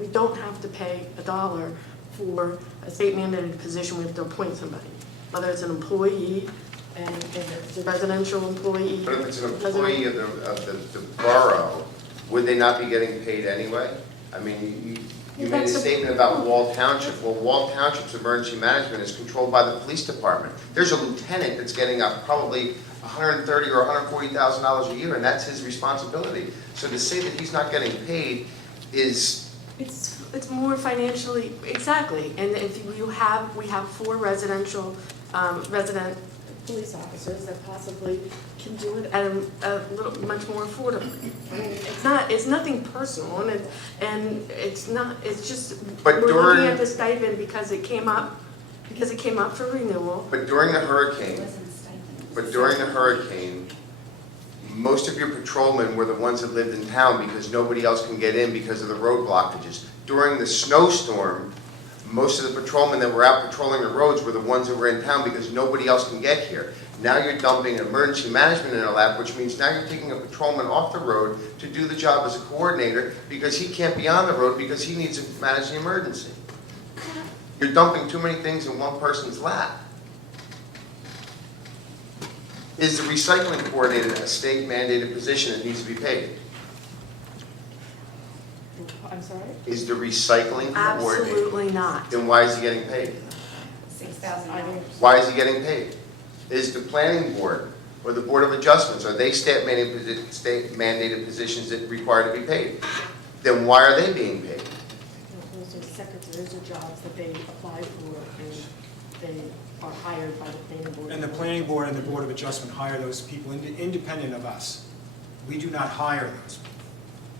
We don't have to pay $1 for a state mandated position. We have to appoint somebody, whether it's an employee and if it's a residential employee. But if it's an employee of the borough, would they not be getting paid anyway? I mean, you made a statement about Wall Township. Well, Wall Township's emergency management is controlled by the police department. There's a lieutenant that's getting probably $130,000 or $140,000 a year, and that's his responsibility. So to say that he's not getting paid is... It's more financially, exactly. And if we have 4 resident police officers that possibly can do it at a little, much more affordable. I mean, it's nothing personal, and it's not, it's just, But we're looking during- at the stipend because it came up for renewal. But during the hurricane, most of your patrolmen were the ones that lived in town because nobody else can get in because of the road blockages. During the snowstorm, most of the patrolmen that were out patrolling the roads were the ones that were in town because nobody else can get here. Now you're dumping emergency management in our lap, which means now you're taking a patrolman off the road to do the job as a coordinator because he can't be on the road because he needs to manage the emergency. You're dumping too many things in one person's lap. Is the recycling coordinator a state mandated position that needs to be paid? I'm sorry? Is the recycling coordinator? Absolutely not. Then why is he getting paid? $6,000. Why is he getting paid? Is the planning board or the board of adjustments, are they state mandated positions that require to be paid? Then why are they being paid? Those are secretaries or jobs that they apply for, and they are hired by the planning board. And the planning board and the board of adjustment hire those people independent of us. We do not hire those people.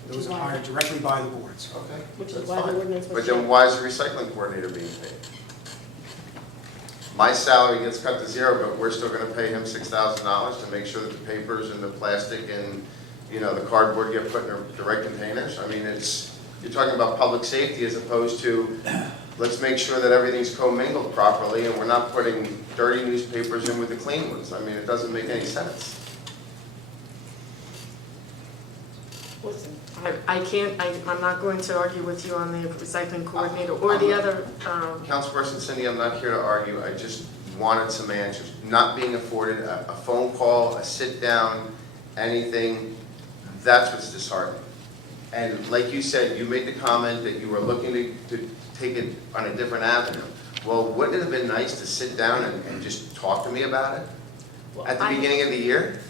Those are hired directly by the boards. Okay. Which is that's why the fine. ordinance was But then changed. why is the recycling coordinator being paid? My salary gets cut to zero, but we're still gonna pay him $6,000 to make sure that the papers and the plastic and, you know, the cardboard get put in the right containers? I mean, you're talking about public safety as opposed to, let's make sure that everything's commingled properly and we're not putting dirty newspapers in with the clean ones. I mean, it doesn't make any sense. Listen, I'm not going to argue with you on the recycling coordinator or the other, Councilperson Cindy, I'm not here to argue, I just wanted some answers. Not being afforded a phone call, a sit-down, anything, that's what's disheartening. And like you said, you made the comment that you were looking to take it on a different avenue. Well, wouldn't it have been nice to sit down and just talk to me about it at the beginning of the year?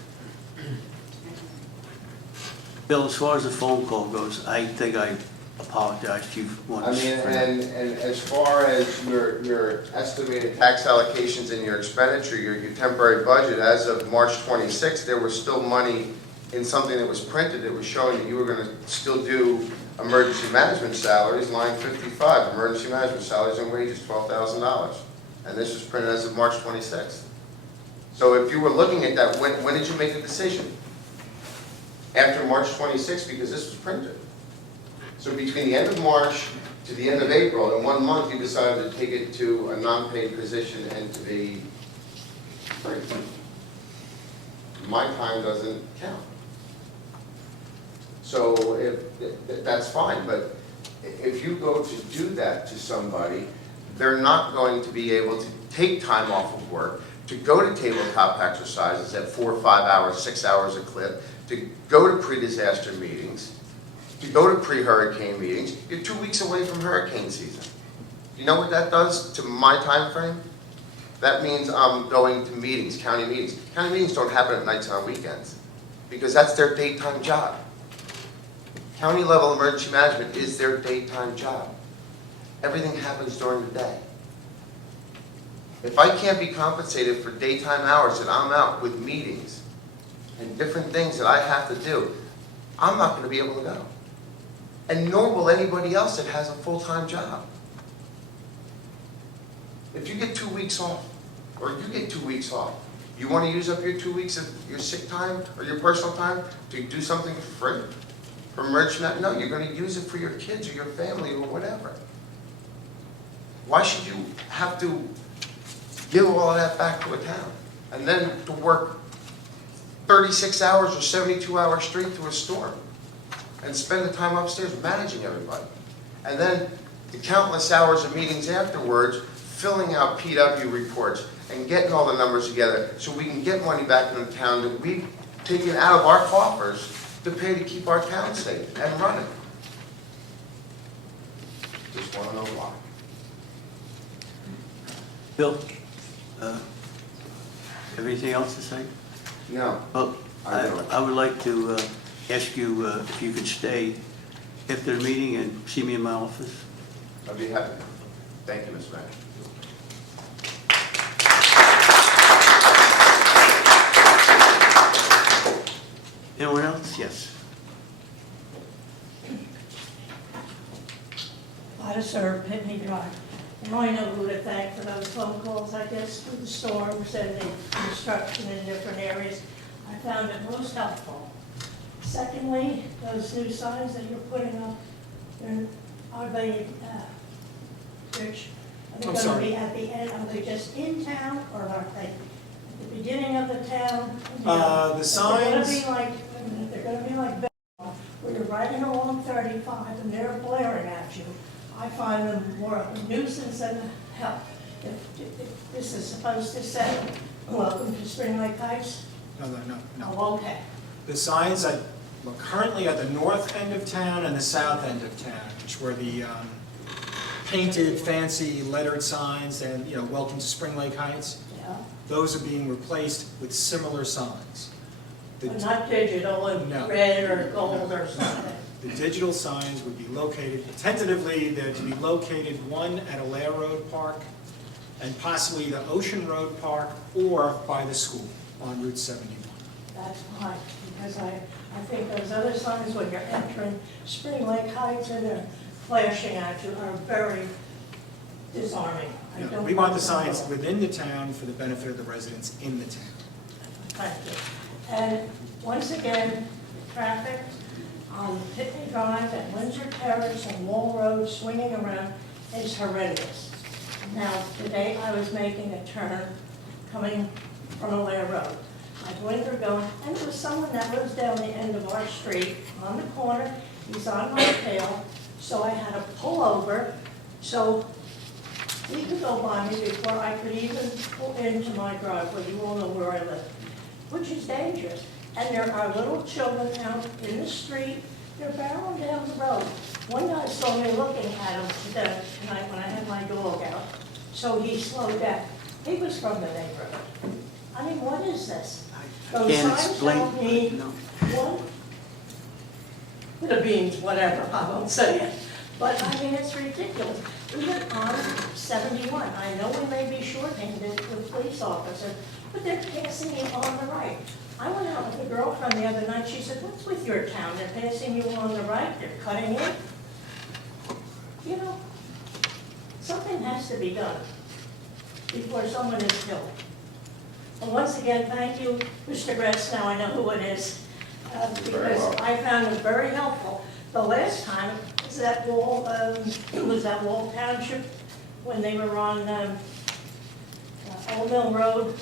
Bill, as far as the phone call goes, I think I apologized to you once. I mean, and as far as your estimated tax allocations and your expenditure, your temporary budget, as of March 26th, there was still money in something that was printed that was showing that you were gonna still do emergency management salaries, line 55, emergency management salaries and wages, $12,000. And this was printed as of March 26th. So if you were looking at that, when did you make the decision? After March 26th, because this was printed. So between the end of March to the end of April, in 1 month, you decided to take it to a non-paid position and to be free. My time doesn't count. So that's fine, but if you go to do that to somebody, they're not going to be able to take time off of work, to go to tabletop exercises at 4 or 5 hours, 6 hours a clip, to go to pre-disaster meetings, to go to pre-hurricane meetings. You're 2 weeks away from hurricane season. You know what that does to my time frame? That means I'm going to meetings, county meetings. County meetings don't happen at nights and on weekends because that's their daytime job. County level emergency management is their daytime job. Everything happens during the day. If I can't be compensated for daytime hours that I'm out with meetings and different things that I have to do, I'm not going to be able to go. And nor will anybody else that has a full-time job. If you get 2 weeks off, or you get 2 weeks off, you want to use up your 2 weeks of your sick time or your personal time to do something for free? For emergency management? No, you're going to use it for your kids or your family or whatever. Why should you have to give all of that back to a town? And then to work 36 hours or 72 hours straight through a storm and spend the time upstairs managing everybody. And then the countless hours of meetings afterwards, filling out PW reports and getting all the numbers together so we can get money back into the town that we've taken out of our coffers to pay to keep our town safe and running. Just want to know why. Bill, anything else to say? No. Well, I don't. I would like to ask you if you could stay after the meeting and see me in my office. I'd be happy. Thank you, Mr. Mayor. Anyone else? Yes. I'd serve Pitney Drive. Now I know who to thank for those phone calls, I guess, for the storms and the construction in different areas. I found it most helpful. Secondly, those new signs that you're putting up, are they, Rich, are they I'm going to sorry. be at the end, are they just in town, or are they at the beginning of the town? The signs, They're gonna be like Bell, where you're riding along 35 and they're blaring at you. I find them more of a nuisance than a help. If this is supposed to say, welcome to Spring Lake Heights, no. oh, okay. The signs that look currently at the north end of town and the south end of town, which were the painted, fancy lettered signs and, welcome to Spring Lake Heights, Yeah, those are being replaced with similar signs. The but not digital and No. red or gold or something. The digital signs would be located, tentatively, they're to be located, one at Alair Road Park, and possibly the Ocean Road Park, or by the school on Route 71. That's fine, because I think those other signs when you're entering Spring Lake Heights and they're flashing at you are very disarming. I Yeah, don't we want the them signs at all. within the town for the benefit of the residents in the town. Thank you. And once again, the traffic on Pitney Drive and Windsor Terrace and Wall Road swinging around is horrendous. Now, today I was making a turn coming from Alair Road. My blinker going, and there was someone that lives down the end of our street on the corner. He's on my tail, so I had to pull over so he could go by me before I could even pull into my driveway. You all know where I live, which is dangerous. And there are little children out in the street, they're barreling down the road. One guy saw me looking at him tonight when I had my dog out, so he slowed down. He was from the neighborhood. I mean, what is this? I Those can't signs explain. don't need No. one, the beans, whatever, I won't say it. But I mean, it's ridiculous. Even on 71, I know we may be shorthanded with police officers, but they're passing you on the right. I went out with a girlfriend the other night, she said, what's with your town? They're passing you on the right, they're cutting in. You know, something has to be done before someone is killed. And once again, thank you, Mr. Gretz, now I know who it is, because I found it very helpful. The last time, was that Wall Township, when they were on Old Mill Road.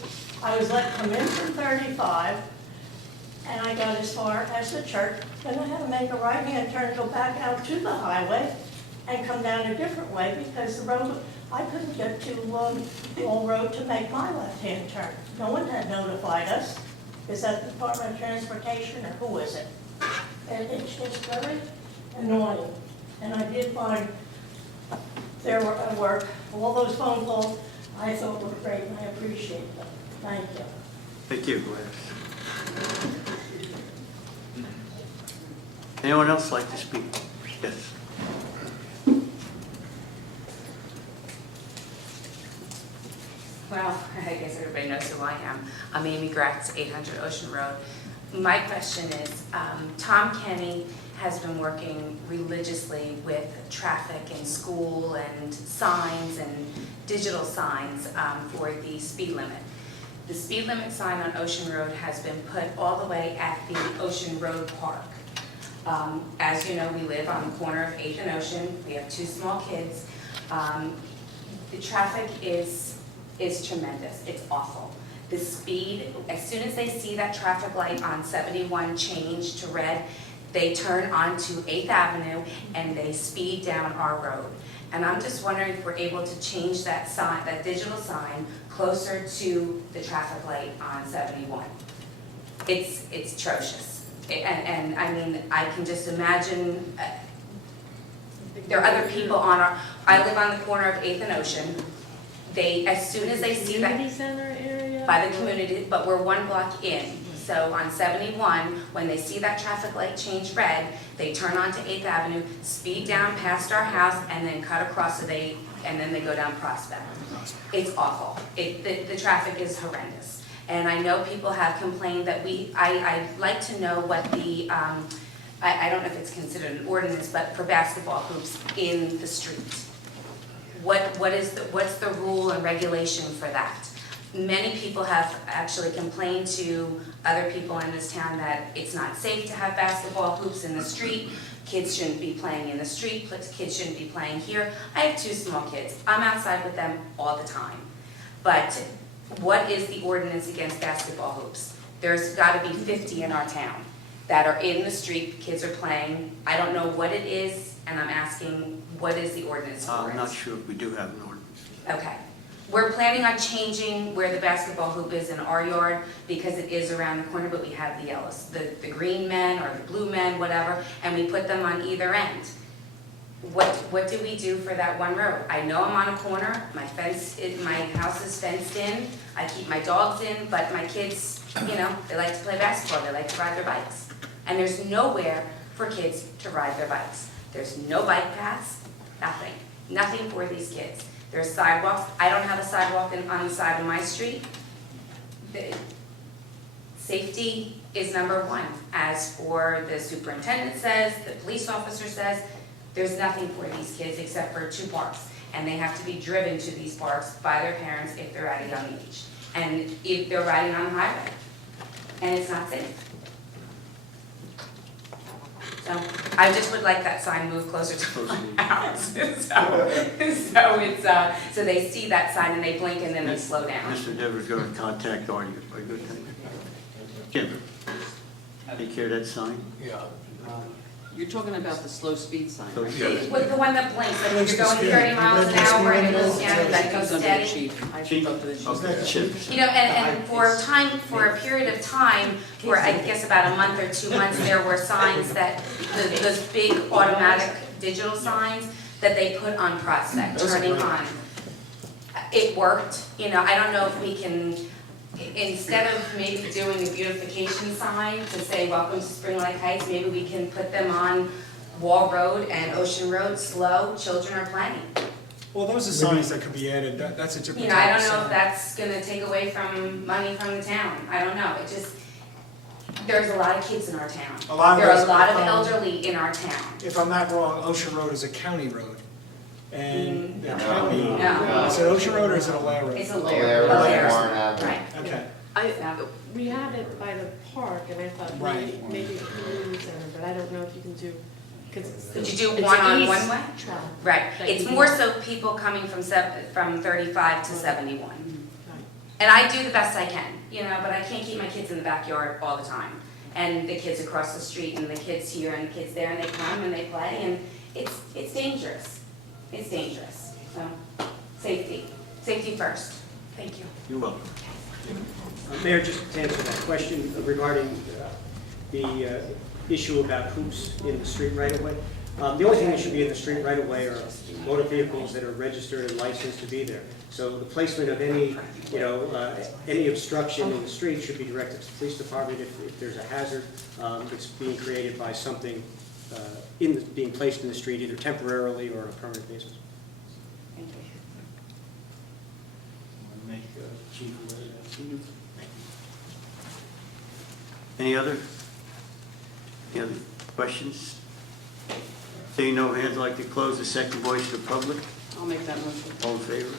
I was let come in from 35, and I got as far as the church, then I had to make a right-hand turn, go back out to the highway, and come down a different way, because the road, I couldn't get to Wall Road to make my left-hand turn. No one had notified us. Is that the Department of Transportation, or who is it? And it's just very annoying. And I did find there were at work, all those phone calls I thought were great, and I appreciate them. Thank you. Thank you, Gladys. Anyone else like to speak? Yes. Well, I guess everybody knows who I am. I'm Amy Gratz, 800 Ocean Road. My question is, Tom Kenny has been working religiously with traffic in school and signs and digital signs for the speed limit. The speed limit sign on Ocean Road has been put all the way at the Ocean Road Park. As you know, we live on the corner of 8th and Ocean. We have 2 small kids. The traffic is tremendous. It's awful. The speed, as soon as they see that traffic light on 71 change to red, they turn onto 8th Avenue and they speed down our road. And I'm just wondering if we're able to change that sign, that digital sign, closer to the traffic light on 71. It's atrocious. And I mean, I can just imagine, there are other people on I live on the corner of 8th and Ocean. They, as soon as they see that. Community center area? By the community, but we're 1 block in. So on 71, when they see that traffic light change red, they turn onto 8th Avenue, speed down past our house, and then cut across and then they go down Prospect. It's awful. The traffic is horrendous. And I know people have complained that I'd like to know what the, I don't know if it's considered an ordinance, but for basketball hoops in the street. What's the rule and regulation for that? Many people have actually complained to other people in this town that it's not safe to have basketball hoops in the street. Kids shouldn't be playing in the street, kids shouldn't be playing here. I have 2 small kids. I'm outside with them all the time. But what is the ordinance against basketball hoops? There's got to be 50 in our town that are in the street, kids are playing. I don't know what it is, and I'm asking, what is the ordinance for it? I'm not sure if we do have an ordinance. Okay. We're planning on changing where the basketball hoop is in our yard because it is around the corner, but we have the yellows, the green men or the blue men, whatever, and we put them on either end. What do we do for that one road? I know I'm on a corner, my house is fenced in, I keep my dogs in, but my kids, you know, they like to play basketball, they like to ride their bikes. And there's nowhere for kids to ride their bikes. There's no bike paths, nothing for these kids. There's sidewalks. I don't have a sidewalk on the side of my street. Safety is number one. As for the superintendent says, the police officer says, there's nothing for these kids except for 2 parks. And they have to be driven to these parks by their parents if they're at a young age. And if they're riding on the highway. And it's not safe. So I just would like that sign moved closer to my house. So they see that sign and they blink and then they slow down. Mr. Dever's going to contact Artie. Are you good? Jim, take care of that sign. Yeah. You're talking about the slow speed sign. So, With the one that blinks, like if you're going 30 miles an hour and it goes down and that goes steady. I should talk to the chief. Okay. You know, and for a period of time, for I guess about a month or 2 months, there were signs that, those big automatic digital signs that they put on Prospect, turning on. It worked, you know, I don't know if we can, instead of maybe doing a beautification sign to say, welcome to Spring Lake Heights, maybe we can put them on Wall Road and Ocean Road, slow, children are playing. Well, those are signs that could be added, that's a different You know, I type of don't know sign. if that's gonna take away from money from the town, I don't know, there's a lot of kids in our town. A lot of There are those a lot of are- elderly in our town. If I'm not wrong, Ocean Road is a county road. And the county, No. is it Ocean Road or is it Alair Road? It's a Alair, layer. Warren Avenue. Right. Okay. We had it by the park, and I thought Right. maybe a community center, but I don't know if you can do, because it's. Could you do it's one on east one way? track. Right, That it's you more can- so people coming from 35 to 71. Right. And I do the best I can, you know, but I can't keep my kids in the backyard all the time. And the kids across the street and the kids here and the kids there, and they come and they play, and it's dangerous. It's dangerous, so, safety first. Thank you. You're welcome. Mayor, just to answer that question regarding the issue about hoops in the street right-of-way. The only thing that should be in the street right-of-way are motor vehicles that are registered and licensed to be there. So the placement of any, any obstruction in the street should be directed to the police department if there's a hazard that's being created by something being placed in the street, either temporarily or on a permanent basis. Thank you. Make Chief aware of that. Any other questions? Seeing no hands, I'd like to close the second voice to the public. I'll make that motion. All in favor?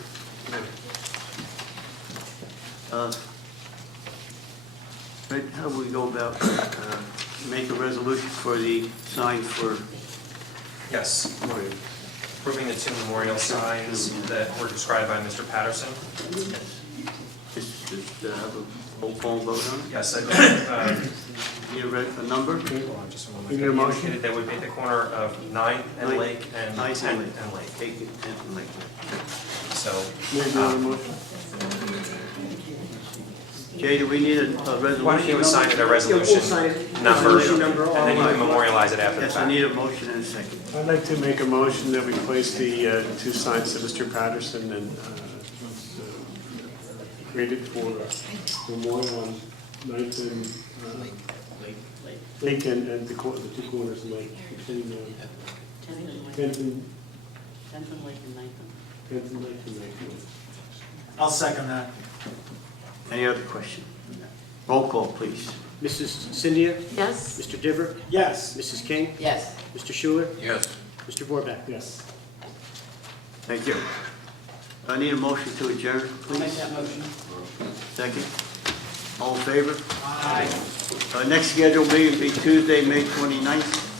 Fred, how do we go about make a resolution for the sign for Yes, Memorial? approving the 2 memorial signs that were described by Mr. Patterson. Just have a whole phone vote on it? Yes, I believe, Need a number? hold on just a moment. You need a motion? They would be at the corner of 9th and Lake and Ninth 10th and Lake. and Lake. Take it, 10th and Lake. So, Jay, do we need a resolution? why don't you assign it a Yeah, we'll resolution sign it. number, Resolution number, and then you can all right. memorialize it after the Yes, I fact. need a motion and a second. I'd like to make a motion that we place the 2 signs that Mr. Patterson and created for Memorial on 9th and Lake and the 2 corners of Lake between 10th and 10th and Lake and 9th. 10th and Lake and Lake. I'll second that. Any other question? Roll call, please. Mrs. Cynthia? Yes? Mr. Diver? Yes. Mrs. King? Yes. Mr. Schuler? Yes. Mr. Borbeck? Yes. Thank you. I need a motion to adjourn, I'll make please. that motion. Second. All in favor? Aye. Next scheduled meeting will be Tuesday, May 29th,